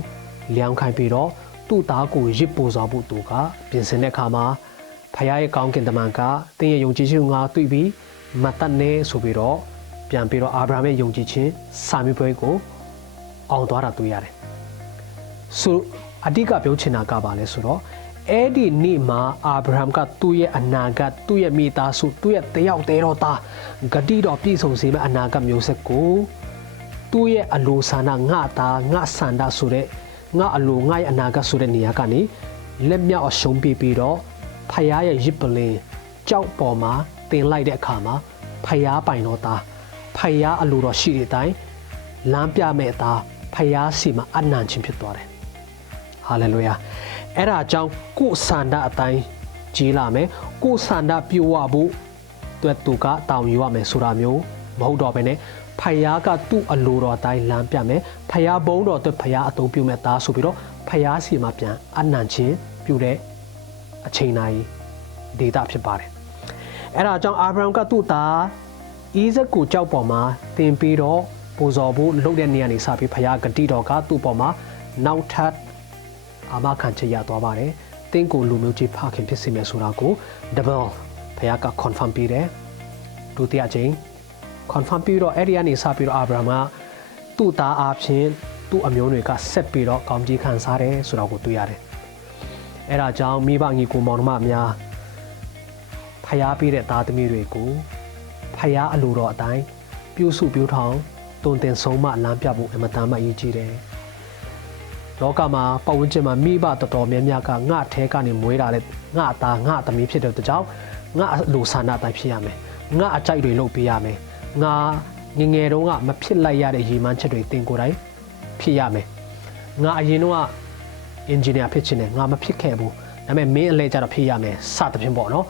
လျောင်းခိုင်းပြီးတော့သူ့သားကိုရစ်ပူဇော်ဖို့သူကပြင်ဆင်တဲ့ခါမှာဖခင်ရဲ့ကောင်းကင်တမန်ကတင်းရဲ့ယုံကြည်ခြင်းငါတွေ့ပြီးမတတ်နေဆိုပြီးတော့ပြန်ပြီးတော့အာဗြဟံရဲ့ယုံကြည်ခြင်းစာမေးပွဲကိုအောင်သွားတာတွေ့ရတယ်။ဆိုအဓိကပြောချင်တာကပါလဲဆိုတော့အဲ့ဒီနေ့မှာအာဗြဟံကသူ့ရဲ့အနာဂတ်သူ့ရဲ့မိသားစုသူ့ရဲ့တယောက်တည်းတော်သားဂတိတော်ပြည့်စုံစေမယ့်အနာဂတ်မျိုးဆက်ကိုသူ့ရဲ့အလိုဆန္ဒငါသားငါဆန္ဒဆိုတဲ့ငါအလိုငါရဲ့အနာဂတ်ဆိုတဲ့နေရာကနေလက်မြောက်အရှုံးပေးပြီးတော့ဖခင်ရဲ့ရစ်ပလင်ကြောက်ပေါ်မှာတင်လိုက်တဲ့အခါမှာဖခင်ပိုင်တော်သားဖခင်အလိုတော်ရှိတဲ့အတိုင်းလမ်းပြမဲ့အသားဖခင်စီမှာအနံ့ခြင်းဖြစ်သွားတယ်ဟာလေလုယာအဲ့ဒါကြောင့်ကိုယ်ဆန္ဒအတိုင်းကြီးလာမယ်ကိုယ်ဆန္ဒပြုဝဖို့အတွက်သူကတောင်းယူရမယ်ဆိုတာမျိုးမဟုတ်တော့ဘဲနဲ့ဖခင်ကသူ့အလိုတော်အတိုင်းလမ်းပြမယ်ဖခင်ဘုန်းတော်အတွက်ဖခင်အသုံးပြုမဲ့သားဆိုပြီးတော့ဖခင်စီမှာပြန်အနံ့ခြင်းပြုတဲ့အချိန်တိုင်းဒေတာဖြစ်ပါတယ်အဲ့ဒါကြောင့်အာဗြဟံကသူ့သားအိဇက်ကိုကြောက်ပေါ်မှာတင်ပြီးတော့ပူဇော်ဖို့လုပ်တဲ့နေရာနေစပြီးဖခင်ဂတိတော်ကသူ့ပေါ်မှာနောက်ထပ်အာမခံချက်ရသွားပါတယ်တင်းကိုလူမျိုးကြီးဖခင်ဖြစ်စေမယ်ဆိုတာကို double ဖခင်က confirm ပေးတယ်ဒုတိယအချိန် confirm ပြီးတော့အဲ့ဒီကနေစပြီးတော့အာဗြဟံကသူ့သားအဖြစ်သူ့အမျိုးတွေကဆက်ပြီးတော့ကောင်းကြီးခံစားတယ်ဆိုတာကိုတွေ့ရတယ်အဲ့ဒါကြောင့်မိဘညီကိုမောင်နှမများဖျားပေးတဲ့သားသမီးတွေကိုဖျားအလိုတော်အတိုင်းပြုစုပြောထောင်တုံတင်ဆုံးမလမ်းပြဖို့အမတန်မှအရေးကြီးတယ်။လောကမှာပတ်ဝန်းကျင်မှာမိဘတော်တော်များများကငါထဲကနေမွေးလာတဲ့ငါသားငါသမီးဖြစ်တဲ့ကြောင့်ငါအလိုဆန္ဒအတိုင်းဖြစ်ရမယ်။ငါအကြိုက်တွေလုပ်ပေးရမယ်။ငါငငယ်တုန်းကမဖြစ်လိုက်ရတဲ့ရည်မှန်းချက်တွေတင်ကိုယ်တိုင်ဖြစ်ရမယ်။ငါအရင်တုန်းကအင်ဂျင်နီယာဖြစ်ချင်တယ်ငါမဖြစ်ခဲ့ဘူးဒါပေမဲ့မင်းအလဲကြတော့ဖြစ်ရမယ်စသဖြင့်ပေါ့နော်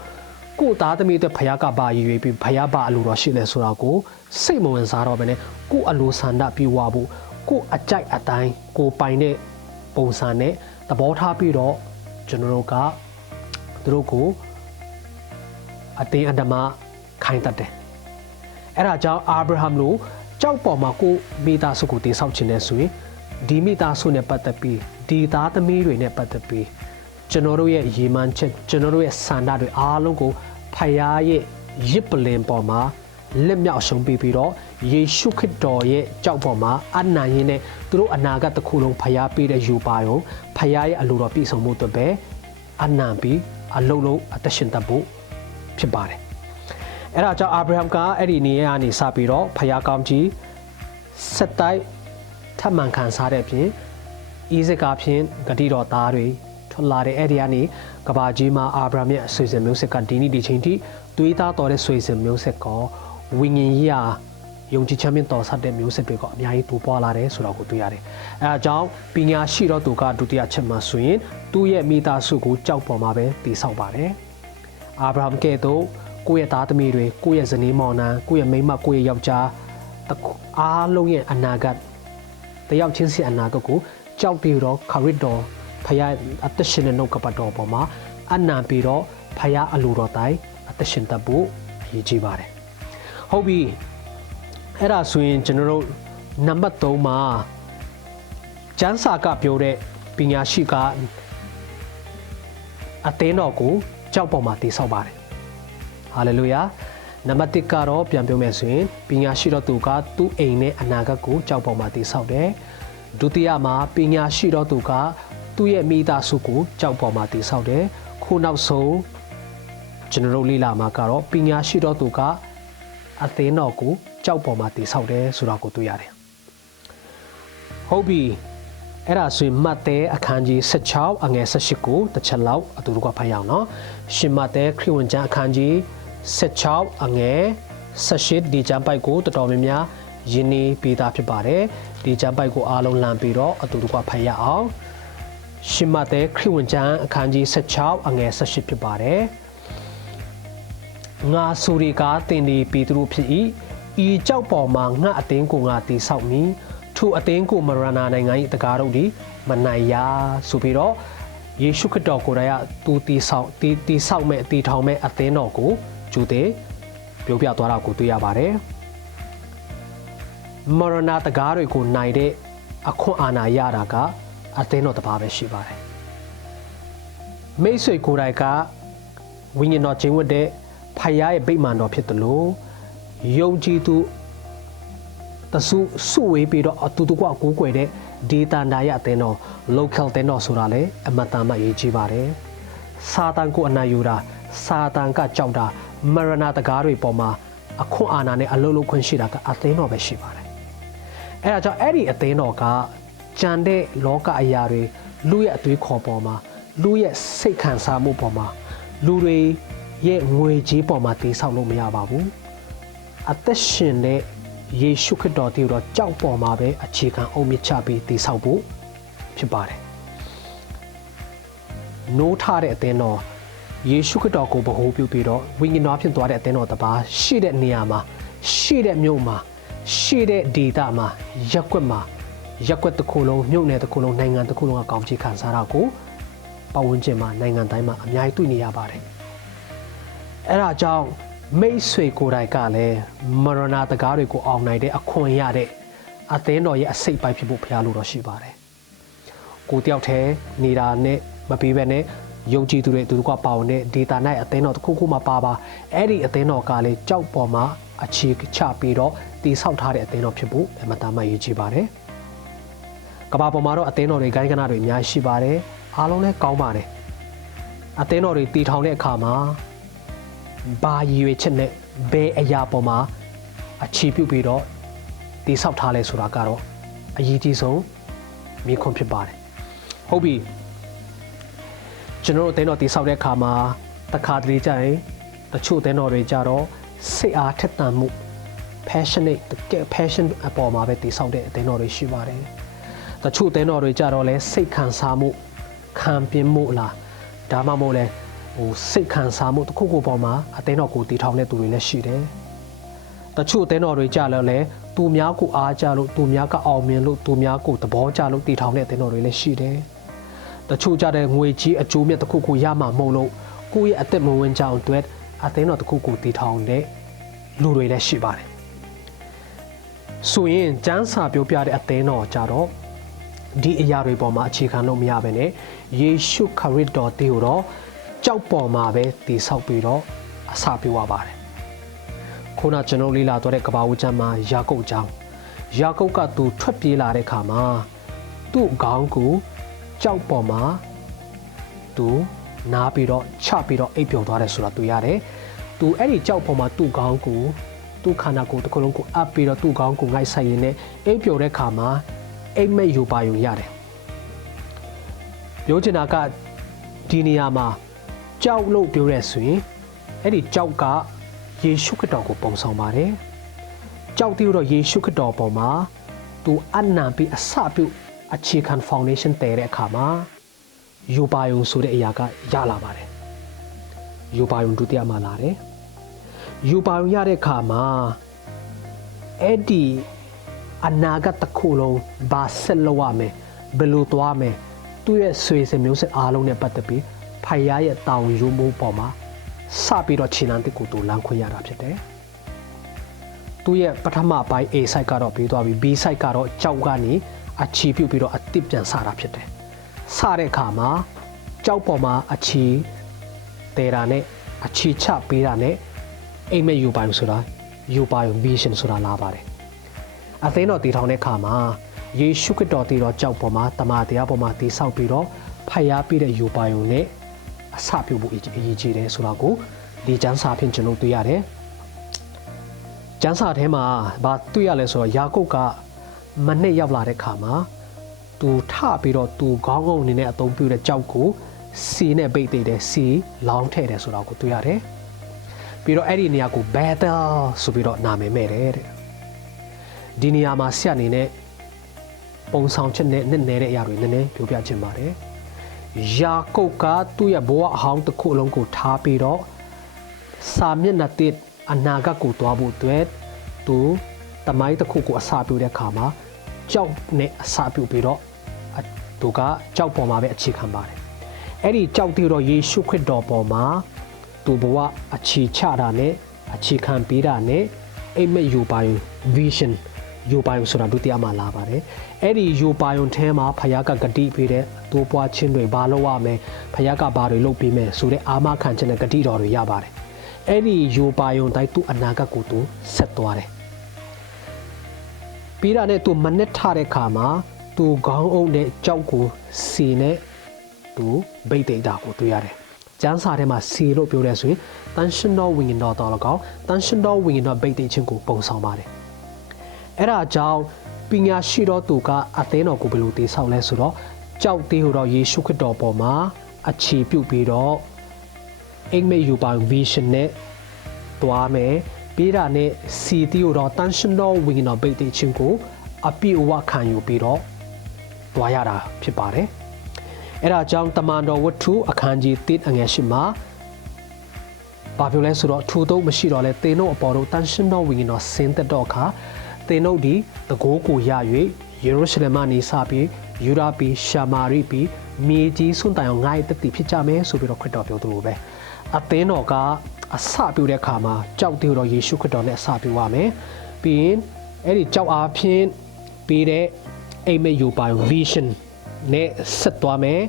ကိုသားသမီးတွေဖခင်ကဘာရည်ရွယ်ပြီးဖခင်ဘာအလိုတော်ရှိလဲဆိုတာကိုစိတ်မဝင်စားတော့ဘဲနဲ့ကိုအလိုဆန္ဒပြုဝဖို့ကိုအကြိုက်အတိုင်းကိုပိုင်တဲ့ပုံစံနဲ့သဘောထားပြီးတော့ကျွန်တော်တို့ကသူတို့ကိုအတင်းအဓမ္မခိုင်းတတ်တယ်အဲ့ဒါကြောင့်အာဗြဟံလိုကြောက်ပေါ်မှာကိုမိသားစုကိုတည်ဆောက်ခြင်းနဲ့ဆိုရင်ဒီမိသားစုနဲ့ပတ်သက်ပြီးဒီသားသမီးတွေနဲ့ပတ်သက်ပြီးကျွန်တော်တို့ရဲ့ရည်မှန်းချက်ကျွန်တော်တို့ရဲ့ဆန္ဒတွေအားလုံးကိုဖခင်ရဲ့ ရစ်ပလင်ပေါ်မှာလက်မြောက်ရှုံးပြီးတော့ယေရှုခရစ်တော်ရဲ့ကြောက်ပေါ်မှာအနံ့ရင်းနဲ့သူတို့အနာဂတ်တစ်ခုလုံးဖျားပေးတဲ့ယူပါတော့ဖျားရဲ့အလိုတော်ပြည့်စုံမှုအတွက်ပဲအနံ့ပြီးအလုံးလုံးအသက်ရှင်တတ်ဖို့ဖြစ်ပါတယ်အဲ့ဒါကြောင့်အာဗြဟံကအဲ့ဒီနေရာကနေစပြီးတော့ဖျားကောင်းကြီးဆက်တိုက်ထပ်မံခံစားတဲ့အပြင်ဣဇက်ကဖြင့်ဂတိတော်သားတွေထွက်လာတဲ့အဲ့ဒီကနေကဘာကြီးမှာအာဗြဟံရဲ့ဆွေစဉ်မျိုးဆက်ကဒီနေ့ဒီချိန်ထိတွေးသားတော်တဲ့ဆွေစဉ်မျိုးဆက်ကောဝိညာဉ်ရေးရာယုံကြည်ချက်မြင့်တော်ဆက်တဲ့မျိုးဆက်တွေကအများကြီးတိုးပွားလာတယ်ဆိုတော့ကိုတွေ့ရတယ်။အဲအကြောင်းပညာရှိတော်သူကဒုတိယချက်မှာဆိုရင်သူ့ရဲ့မိသားစုကိုကြောက်ပေါ်မှာပဲတည်ဆောက်ပါတယ်။အာဗြဟံကဲ့သို့ကိုယ့်ရဲ့သားသမီးတွေကိုယ့်ရဲ့ဇနီးမောင်နှံကိုယ့်ရဲ့မိန်းမကိုယ့်ရဲ့ယောက်ျားအားလုံးရဲ့အနာဂတ်တယောက်ချင်းစီအနာဂတ်ကိုကြောက်ပြီးတော့ခရစ်တော်ဖခင်အသက်ရှင်တဲ့နှုတ်ကပတ်တော်ပေါ်မှာအနံပြီးတော့ဖခင်အလိုတော်တိုင်းအသက်ရှင်တတ်ဖို့အရေးကြီးပါတယ်။ဟုတ်ပြီအဲ့ဒါဆိုရင်ကျွန်တော်တို့နံပါတ်3မှာကျမ်းစာကပြောတဲ့ပညာရှိကအသင်းတော်ကိုကြောက်ပေါ်မှာတည်ဆောက်ပါတယ်ဟာလေလုယာနံပါတ်1ကတော့ပြန်ပြောမယ်ဆိုရင်ပညာရှိတော်သူကသူ့အိမ်နဲ့အနာဂတ်ကိုကြောက်ပေါ်မှာတည်ဆောက်တယ်ဒုတိယမှာပညာရှိတော်သူကသူ့ရဲ့မိသားစုကိုကြောက်ပေါ်မှာတည်ဆောက်တယ်ခုနောက်ဆုံးကျွန်တော်တို့လေ့လာမှာကတော့ပညာရှိတော်သူကအသင်းတော်ကိုကြောက်ပေါ်မှာတည်ဆောက်တယ်ဆိုတာကိုတွေ့ရတယ်ဟုတ်ပြီအဲ့ဒါဆိုရင်မဿဲအခန်းကြီး16အငယ်18ကိုတစ်ချက်လောက်အတူတူကဖတ်ရအောင်နော်ရှင်မဿဲခရစ်ဝင်ကျမ်းအခန်းကြီး16အငယ်18ဒီကျမ်းပိုက်ကိုတော်တော်များများယင်းနေပေးတာဖြစ်ပါတယ်ဒီကျမ်းပိုက်ကိုအားလုံးလမ်းပြီးတော့အတူတူကဖတ်ရအောင်ရှင်မဿဲခရစ်ဝင်ကျမ်းအခန်းကြီး16အငယ်18ဖြစ်ပါတယ်ငါဆိုရီကတင်ဒီပေတရုဖြစ်၏ဤကြောက်ပေါ်မှာငါအသင်းကိုငါတည်ဆောက်မည်ထိုအသင်းကိုမရဏနိုင်ငံ၏တကားတို့သည်မနိုင်ရဆိုပြီးတော့ယေရှုခရစ်တော်ကိုယ်တိုင်ကသူတည်ဆောက်မဲ့တည်ထောင်မဲ့အသင်းတော်ကိုကျူတဲ့ပြောပြသွားတာကိုတွေ့ရပါတယ်မရဏတကားတွေကိုနိုင်တဲ့အခွင့်အာဏာရတာကအသင်းတော်တစ်ပါးပဲရှိပါတယ်မိတ်ဆွေကိုယ်တိုင်ကဝိညာဉ်တော်ကျင့်ဝတ်တဲ့ဖခင်ရဲ့ဗိမာန်တော်ဖြစ်တယ်လို့ယုံကြည်သူတဆုဝေးပြီးတော့အတူတကွကိုးကွယ်တဲ့ဒေသန္တာရအသင်းတော် local သင်းတော်ဆိုတာလည်းအမတန်မှအရေးကြီးပါတယ်စာတန်ကိုအနိုင်ယူတာစာတန်ကကြောက်တာမရဏတကားတွေပေါ်မှာအခွင့်အာဏာနဲ့အလုံးလုံးခွင့်ရှိတာကအသင်းတော်ပဲရှိပါတယ်အဲဒါကြောင့်အဲ့ဒီအသင်းတော်ကကြံတဲ့လောကအရာတွေလူရဲ့အသွေးခေါ်ပေါ်မှာလူရဲ့စိတ်ခံစားမှုပေါ်မှာလူတွေရဲ့ငွေကြေးပေါ်မှာတည်ဆောက်လို့မရပါဘူးအသက်ရှင်တဲ့ယေရှုခရစ်တော်တည်တော်ကြောက်ပေါ်မှာပဲအခြေခံအုံမြင့်ချပြီးတည်ဆောက်ဖို့ဖြစ်ပါတယ်နိုးထတဲ့အသင်းတော်ယေရှုခရစ်တော်ကိုဗဟိုပြုပြီးတော့ဝိညာဉ်တော်ဖြစ်သွားတဲ့အသင်းတော်တစ်ပါးရှိတဲ့နေရာမှာရှိတဲ့မြို့မှာရှိတဲ့ဒေသမှာရက်ွက်မှာရက်ွက်တစ်ခုလုံးမြို့နယ်တစ်ခုလုံးနိုင်ငံတစ်ခုလုံးကကောင်းချီးခံစားတာကိုပတ်ဝန်းကျင်မှာနိုင်ငံတိုင်းမှာအများကြီးတွေ့နေရပါတယ်အဲ့ဒါကြောင့်မိတ်ဆွေကိုယ်တိုင်ကလည်းမရဏတကားတွေကိုအောင်နိုင်တဲ့အခွင့်ရတဲ့အသင်းတော်ရဲ့အစိတ်ပိုင်းဖြစ်ဖို့ဖျားလို့တော့ရှိပါတယ်ကိုတယောက်တည်းနေတာနဲ့မပြီးပဲနဲ့ယုံကြည်သူတွေသူတို့ကပါဝင်တဲ့ဒေတာ၌အသင်းတော်တစ်ခုခုမှပါအဲ့ဒီအသင်းတော်ကလည်းကြောက်ပေါ်မှာအခြေချပြီးတော့တည်ဆောက်ထားတဲ့အသင်းတော်ဖြစ်ဖို့အမတန်မှရည်ကြီးပါတယ်ကမ္ဘာပေါ်မှာတော့အသင်းတော်တွေဂိုင်းကနတွေအများကြီးရှိပါတယ်အားလုံးလည်းကောင်းပါတယ်အသင်းတော်တွေတည်ထောင်တဲ့အခါမှာဘာရည်ရွယ်ချက်နဲ့ဘယ်အရာပေါ်မှာအခြေပြုပြီးတော့တည်ဆောက်ထားလဲဆိုတာကတော့အရေးကြီးဆုံးမိခွန်းဖြစ်ပါတယ်ဟုတ်ပြီကျွန်တော်တို့အသင်းတော်တည်ဆောက်တဲ့အခါမှာတခါတလေကြာရင်တချို့အသင်းတော်တွေကြတော့စိတ်အားထက်သန်မှု passionate တကယ် passion အပေါ်မှာပဲတည်ဆောက်တဲ့အသင်းတော်တွေရှိပါတယ်တချို့အသင်းတော်တွေကြတော့လဲစိတ်ခံစားမှုခံပြင်းမှုလားဒါမှမဟုတ်လဲစိတ်ခံစားမှုတစ်ခုခုပေါ်မှာအသင်းတော်ကိုတည်ထောင်တဲ့သူတွေလည်းရှိတယ်တချို့အသင်းတော်တွေကြလို့လဲသူများကိုအားကြလို့သူများကအောင်မြင်လို့သူများကိုသဘောကျလို့တည်ထောင်တဲ့အသင်းတော်တွေလည်းရှိတယ်တချို့ကြတဲ့ငွေကြီးအကျိုးမြတ်တစ်ခုခုရမှာမဟုတ်လို့ကိုယ့်ရဲ့အသက်မဝင်ကြောင်အတွက်အသင်းတော်တစ်ခုခုတည်ထောင်တဲ့လူတွေလည်းရှိပါတယ်ဆိုရင်ကျမ်းစာပြောပြတဲ့အသင်းတော်ကြတော့ဒီအရာတွေပေါ်မှာအခြေခံလို့မရဘဲနဲ့ယေရှုခရစ်တော်တည်တော်ကြောက်ပေါ်မှာပဲတည်ဆောက်ပြီးတော့အစာပြုရပါတယ် ခုနကျွန်တော်လေးလာတော့တဲ့ကဘာဦးချမ်းမှာယာကုပ်အကြောင်းယာကုပ်ကသူထွက်ပြေးလာတဲ့ခါမှာသူ့ခေါင်းကိုကြောက်ပေါ်မှာသူနားပြီးတော့ချပြီးတော့အိပ်ပျော်သွားတယ်ဆိုတာတွေ့ရတယ်။သူအဲ့ဒီကြောက်ပေါ်မှာသူ့ခေါင်းကိုသူ့ခန္ဓာကိုယ်တစ်ခုလုံးကိုအပ်ပြီးတော့သူ့ခေါင်းကိုငိုက်ဆိုင်ရင်းနဲ့အိပ်ပျော်တဲ့ခါမှာအိမ်မက်ယူပါယူရတယ်။ပြောချင်တာကဒီနေရာမှာကြောက်လို့ပြောရဲဆိုရင်အဲ့ဒီကြောက်ကယေရှုခရစ်တော်ကိုပုံဆောင်ပါတယ်။ကြောက်ပြီးတော့ယေရှုခရစ်တော်ပေါ်မှာသူအနံပြီးအစပြုအခြေခံ foundation တည်တဲ့အခါမှာယူပါယုံဆိုတဲ့အရာကရလာပါတယ်ယူပါယုံဒုတိယမှာလာတယ်ယူပါယုံရတဲ့အခါမှာအဲ့ဒီအနာဂတ်တစ်ခုလုံးဘာဆက်လုပ်ရမယ်ဘယ်လိုသွားမယ်သူ့ရဲ့ဆွေစဉ်မျိုးဆက်အားလုံးနဲ့ပတ်သက်ပြီးဖယားရဲ့တောင်းယူမှုပေါ်မှာစပြီးတော့ခြေနှံတစ်ခုတူလမ်းခွင့်ရတာဖြစ်တယ်သူ့ရဲ့ပထမပိုင်း A site ကတော့ပြီးသွားပြီ B site ကတော့ကြောက်ကနေအခြေပြုပြီးတော့အတစ်ပြန်စတာဖြစ်တယ်စတဲ့အခါမှာကြောက်ပေါ်မှာအခြေတဲတာနဲ့အခြေချပေးတာနဲ့အိမ်မက်ယူပါယုံဆိုတာယူပါယုံ vision ဆိုတာလာပါတယ်အသင်းတော်တည်ထောင်တဲ့အခါမှာယေရှုခရစ်တော်တည်တော်ကြောက်ပေါ်မှာတမန်တရားပေါ်မှာတည်ဆောက်ပြီးတော့ဖယားပြတဲ့ယူပါယုံနဲ့အစပြုဖို့အရေးကြီးတယ်ဆိုတာကိုဒီကျမ်းစာဖြင့်ကျွန်တော်တွေ့ရတယ်ကျမ်းစာထဲမှာဗာတွေ့ရလဲဆိုတော့ယာကုပ်ကမနဲ့ရောက်လာတဲ့အခါမှာသူထပြီးတော့သူခေါင်းငုံအနေနဲ့အသုံးပြုတဲ့ကြောက်ကိုစီနဲ့ပိတ်သိတယ်စီလောင်းထည့်တယ်ဆိုတာကိုတွေ့ရတယ်ပြီးတော့အဲ့ဒီနေရာကို battle ဆိုပြီးတော့နာမည်မဲ့တယ်တဲ့ဒီနေရာမှာဆရာအနေနဲ့ပုံဆောင်ချက်နဲ့နဲ့နေတဲ့အရာတွေနည်းနည်းပြောပြချင်ပါတယ်ယာကုပ်ကသူ့ရဲ့ဘဝအဟောင်းတစ်ခုလုံးကိုထားပြီးတော့စာမျက်နှာတစ်အနာဂတ်ကိုတွားဖို့အတွက်သူတမိုင်းတစ်ခုကိုအစာပြုတဲ့အခါမှာကြောက်နဲ့အစာပြုပြီးတော့သူကကြောက်ပေါ်မှာပဲအခြေခံပါတယ်အဲ့ဒီကြောက်ပြီးတော့ယေရှုခရစ်တော်ပေါ်မှာသူဘဝအခြေချတာနဲ့အခြေခံပေးတာနဲ့အိမ်မက်ယူပါယုံ vision ယူပါယုံဆိုတာဒုတိယမှာလာပါတယ်အဲ့ဒီယူပါယုံထဲမှာဖယားကဂတိပေးတဲ့တိုးပွားခြင်းတွေဘာလို့ရမယ်ဖယားကဘာတွေလုပ်ပေးမယ်ဆိုတဲ့အာမခံချက်နဲ့ဂတိတော်တွေရပါတယ်အဲ့ဒီယူပါယုံတိုင်းသူ့အနာဂတ်ကိုသူဆက်သွားတယ်ပြီးတာနဲ့သူမနဲ့ထတဲ့ခါမှာသူခေါင်းအုပ်နဲ့ကြောက်ကိုစီနဲ့သူဗိတ်တိတ်တာကိုတွေ့ရတယ်ကျမ်းစာထဲမှာစီလို့ပြောတယ်ဆိုရင်တန်ရှင်တော်ဝိညာဉ်တော်တော်၎င်းတန်ရှင်တော်ဝိညာဉ်တော်ဗိတ်တိတ်ခြင်းကိုပုံဆောင်ပါတယ်အဲ့ဒါကြောင့်ပညာရှိတော်သူကအသင်းတော်ကိုဘယ်လိုတည်ဆောက်လဲဆိုတော့ကြောက်သေးဟိုတော့ယေရှုခရစ်တော်ပေါ်မှာအခြေပြုပြီးတော့အိမ်မက်ယူပါ vision နဲ့တွားမယ်ပြီးတာနဲ့စီတီဟိုတော့တန်ရှင်တော်ဝိညာဉ်တော်ဗိတ်တိတ်ခြင်းကိုအပြည့်အဝခံယူပြီးတော့တွားရတာဖြစ်ပါတယ်အဲ့ဒါကြောင့်တမန်တော်ဝတ္ထုအခန်းကြီး1အငယ်8မှာဘာပြောလဲဆိုတော့ထူတော့မရှိတော့လဲသင်တို့အပေါ်တို့တန်ရှင်တော်ဝိညာဉ်တော်ဆင်းသက်တော့အခါသင်တို့ဒီတကိုးကိုရ၍ယေရုရှလင်မှနေစပြီးယူဒာပြည်ရှာမာရိပြည်မြေကြီးစွန့်တိုင်အောင်ငါ့ရဲ့တည်ဖြစ်ကြမယ်ဆိုပြီးတော့ခရစ်တော်ပြောသလိုပဲအသင်းတော်ကအစပြုတဲ့အခါမှာကြောက်သေးတော့ယေရှုခရစ်တော်နဲ့အစပြုရမယ်ပြီးရင်အဲ့ဒီကြောက်အားဖြင့်ပြီးတဲ့အိမ်မက်ယူပါ vision နဲ့ဆက်သွားမယ်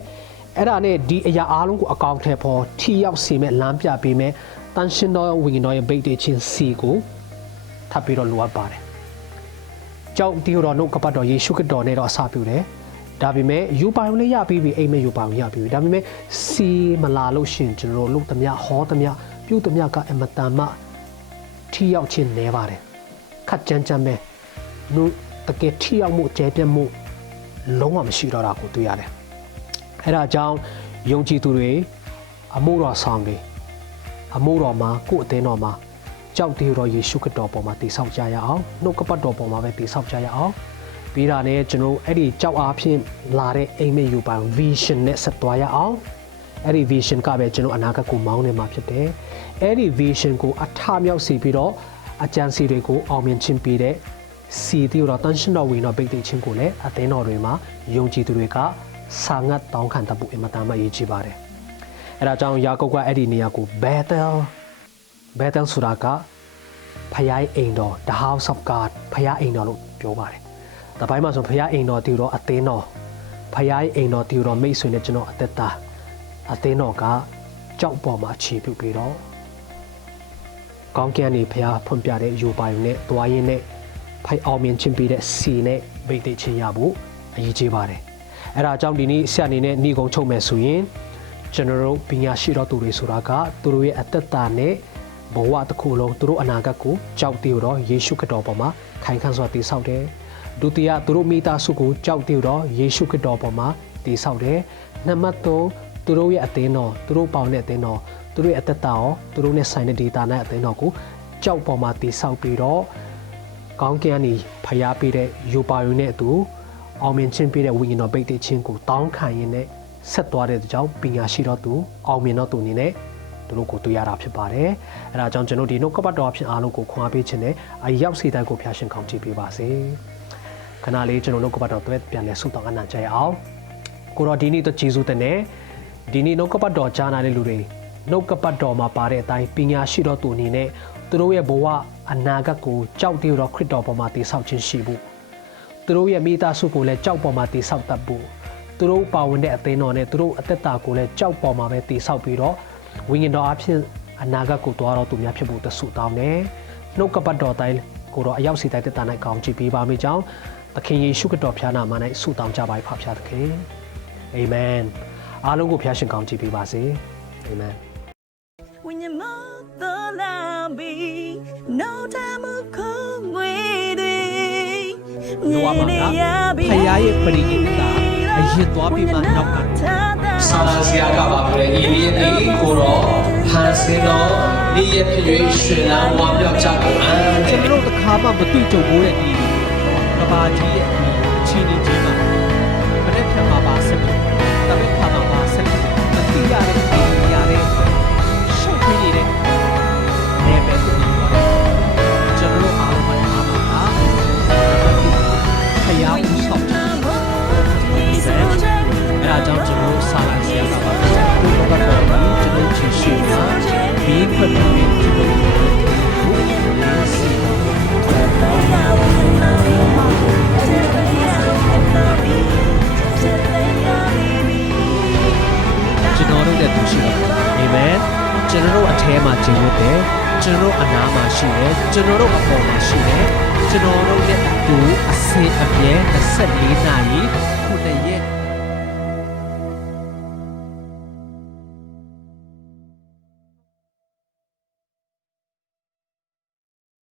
အဲ့ဒါနဲ့ဒီအရာအားလုံးကိုအကောင့်ထဲပေါ်ထိရောက်စေမဲ့လမ်းပြပေးမဲ့တန်ရှင်တော်ဝိညာဉ်တော်ရဲ့ဗိတ်တိတ်ခြင်းစီကိုထပ်ပြီးတော့လိုအပ်ပါတယ်ကြောက်တီးတော့နှုတ်ကပတ်တော်ယေရှုခရစ်တော်နဲ့တော့အစပြုတယ်ဒါပေမဲ့ယူပါုံလေးရပြီးပြီအိမ်မက်ယူပါုံရပြီးပြီဒါပေမဲ့စီမလာလို့ရှင်ကျွန်တော်လုပ်သမျှဟောသမျှပြုသမျှကအမတန်မှထိရောက်ခြင်းနေပါတယ်ခက်ကြမ်းကြမ်းပဲနှုတ်တကယ်ထိရောက်မှုကျဲပြတ်မှုလုံးဝမရှိတော့တာကိုတွေ့ရတယ်အဲ့ဒါကြောင့်ယုံကြည်သူတွေအမှုတော်ဆောင်တွေအမှုတော်မှာကိုယ်အသင်းတော်မှာကြောက်သေးတော်ယေရှုခရစ်တော်ပေါ်မှာတည်ဆောက်ကြရအောင်နှုတ်ကပတ်တော်ပေါ်မှာပဲတည်ဆောက်ကြရအောင်ပြီးတာနဲ့ကျွန်တော်အဲ့ဒီကြောက်အားဖြင့်လာတဲ့အိမ်မက်ယူပါ vision နဲ့ဆက်သွားရအောင်အဲ့ဒီ vision ကပဲကျွန်တော်အနာဂတ်ကိုမောင်းနေမှာဖြစ်တယ်အဲ့ဒီ vision ကိုအထမြောက်စေပြီးတော့အကြံစီတွေကိုအောင်မြင်ခြင်းပေးတဲ့စီတီတော်တန်ရှင်တော်ဝိညာဉ်တော်ဗိတ်တိတ်ခြင်းကိုလည်းအသင်းတော်တွေမှာယုံကြည်သူတွေကစာငတ်တောင်းခံတတ်ဖို့အင်မတန်မှအရေးကြီးပါတယ်အဲ့ဒါကြောင့်ယာကုပ်ကအဲ့ဒီနေရာကို battle ဆိုတာကဖယားအိမ်တော် the house of God ဖယားအိမ်တော်လို့ပြောပါတယ်။ဒါပိုင်းမှာဆိုဖယားအိမ်တော်တည်တော်အသင်းတော်ဖယားအိမ်တော်တည်တော်မိတ်ဆွေနဲ့ကျွန်တော်အသက်တာအသင်းတော်ကကြောက်ပေါ်မှာအခြေပြုပြီးတော့ ကောင်းကင်ကနေဖခင်ဖွင့်ပြတဲ့ယူပါယုံနဲ့တွားရင်းနဲ့ဖိုက်အောင်မြင်ခြင်းပေးတဲ့စီနဲ့ဗိတ်သိက်ချင်းရဖို့အရေးကြီးပါတယ်အဲ့ဒါကြောင့်ဒီနေ့ဆရာအနေနဲ့ညီကုံချုပ်မယ်ဆိုရင်ကျွန်တော်တို့ပညာရှိတော်သူတွေဆိုတာကသူတို့ရဲ့အသက်တာနဲ့ဘဝတစ်ခုလုံးသူတို့အနာဂတ်ကိုကြောက်တည်တော့ယေရှုခရစ်တော်ပေါ်မှာခိုင်ခန့်စွာတည်ဆောက်တယ်ဒုတိယသူတို့မိသားစုကိုကြောက်တည်တော့ယေရှုခရစ်တော်ပေါ်မှာတည်ဆောက်တယ်နံပါတ်3သူတို့ရဲ့အသင်းတော်သူတို့ပေါင်းတဲ့အသင်းတော်သူတို့ရဲ့အသက်တာရောသူတို့နဲ့ဆိုင်တဲ့ဒေတာနဲ့အသင်းတော်ကိုကြောက်ပေါ်မှာတည်ဆောက်ပြီးတော့ကောင်းကင်ကနေဖျားပေးတဲ့ယူပါယုံနဲ့အတူအောင်မြင်ခြင်းပေးတဲ့ဝိညာဉ်တော်ဗိတ်သိက်ချင်းကိုတောင်းခံရင်းနဲ့ဆက်သွားတဲ့ကြောင့်ပညာရှိတော်သူအောင်မြင်တော်သူအနေနဲ့သူတို့ကိုတွေ့ရတာဖြစ်ပါတယ်။အဲဒါကြောင့်ကျွန်တော်ဒီနှုတ်ကပတ်တော်အဖြစ်အားလုံးကိုခွန်အားပေးခြင်းနဲ့အရောက်စီတိုင်းကိုဖျားရှင်ကောင်းချီးပေးပါစေ။ခဏလေးကျွန်တော်နှုတ်ကပတ်တော်တွေ့ပြန်လဲဆုတောင်းအနံ့ကြရအောင်။ကိုတော်ဒီနေ့တော့ဂျေဇုတင်နဲ့ဒီနေ့နှုတ်ကပတ်တော်ကြားနာတဲ့လူတွေနှုတ်ကပတ်တော်မှာပါတဲ့အတိုင်းပညာရှိတော်သူအနေနဲ့သူတို့ရဲ့ဘဝအနာဂတ်ကိုကြောက်တည်တော်ခရစ်တော်ပေါ်မှာတည်ဆောက်ခြင်းရှိဖို့သူတို့ရဲ့မိသားစုကိုလည်းကြောက်ပေါ်မှာတည်ဆောက်တတ်ဖို့သူတို့ပါဝင်တဲ့အသင်းတော်နဲ့သူတို့အသက်တာကိုလည်းကြောက်ပေါ်မှာပဲတည်ဆောက်ပြီးတော့ဝိညာဉ်တော်အဖြစ်အနာဂတ်ကိုတွားတော်သူများဖြစ်ဖို့တဆုတောင်းတယ်နှုတ်ကပတ်တော်တိုင်းကိုတော့အရောက်စီတိုင်းတက်တာ၌ကောင်းချီးပေးပါမိကြောင်းသခင်ယေရှုခရစ်တော်ဖျားနာမ၌ဆုတောင်းကြပါ၏ဖဖျားသခင်အာမင်အားလုံးကိုဖျားရှင်ကောင်းချီးပေးပါစေအာမင်When your mother love me, no time will come waiting. လောကမှာဖယားရဲ့ပရိကိတအရင်သွားပြီးမှနောက်ကဆာလာစရာကပါပဲဤလေးဒီကိုတော့ဖန်ဆင်းတော့ဤရဲ့ဖြစ်၍ရှင်လာဝါပြောက်ချကိုကျွန်တော်တို့တစ်ခါမှမတွေ့ကြုံဘူးတဲ့ဒီကဘာကြီးရဲ့အချင်းကြီးမှာမနေ့ဖြတ်မှာပါဆက်ပြီးတပည့်ခါမှာပါဆက်ပြီးမသိရတဲ့နေရာတဲ့ရှုပ်ပြီးနေတဲ့နေပဲကျွန်တော်တို့အားလုံးမှာအားမှာဖယားဦးဆောင်အဲ့ဒါကြောင့်ကျွန်တော်ဆာလာဆရာကပါဘုရားတော်ကိုကျွန်တော်ချီရှိမှာဘီးဖတ်ပြီးကျွန်တော်တို့တဲ့သူရှိတယ်အာမင်ကျွန်တော်တို့အထဲမှာကျင်လို့တယ်ကျွန်တော်တို့အနားမှာရှိတယ်ကျွန်တော်တို့အပေါ်မှာရှိတယ်ကျွန်တော်တို့ရဲ့အတူအစင်အပြဲ24နာရီ9ရက်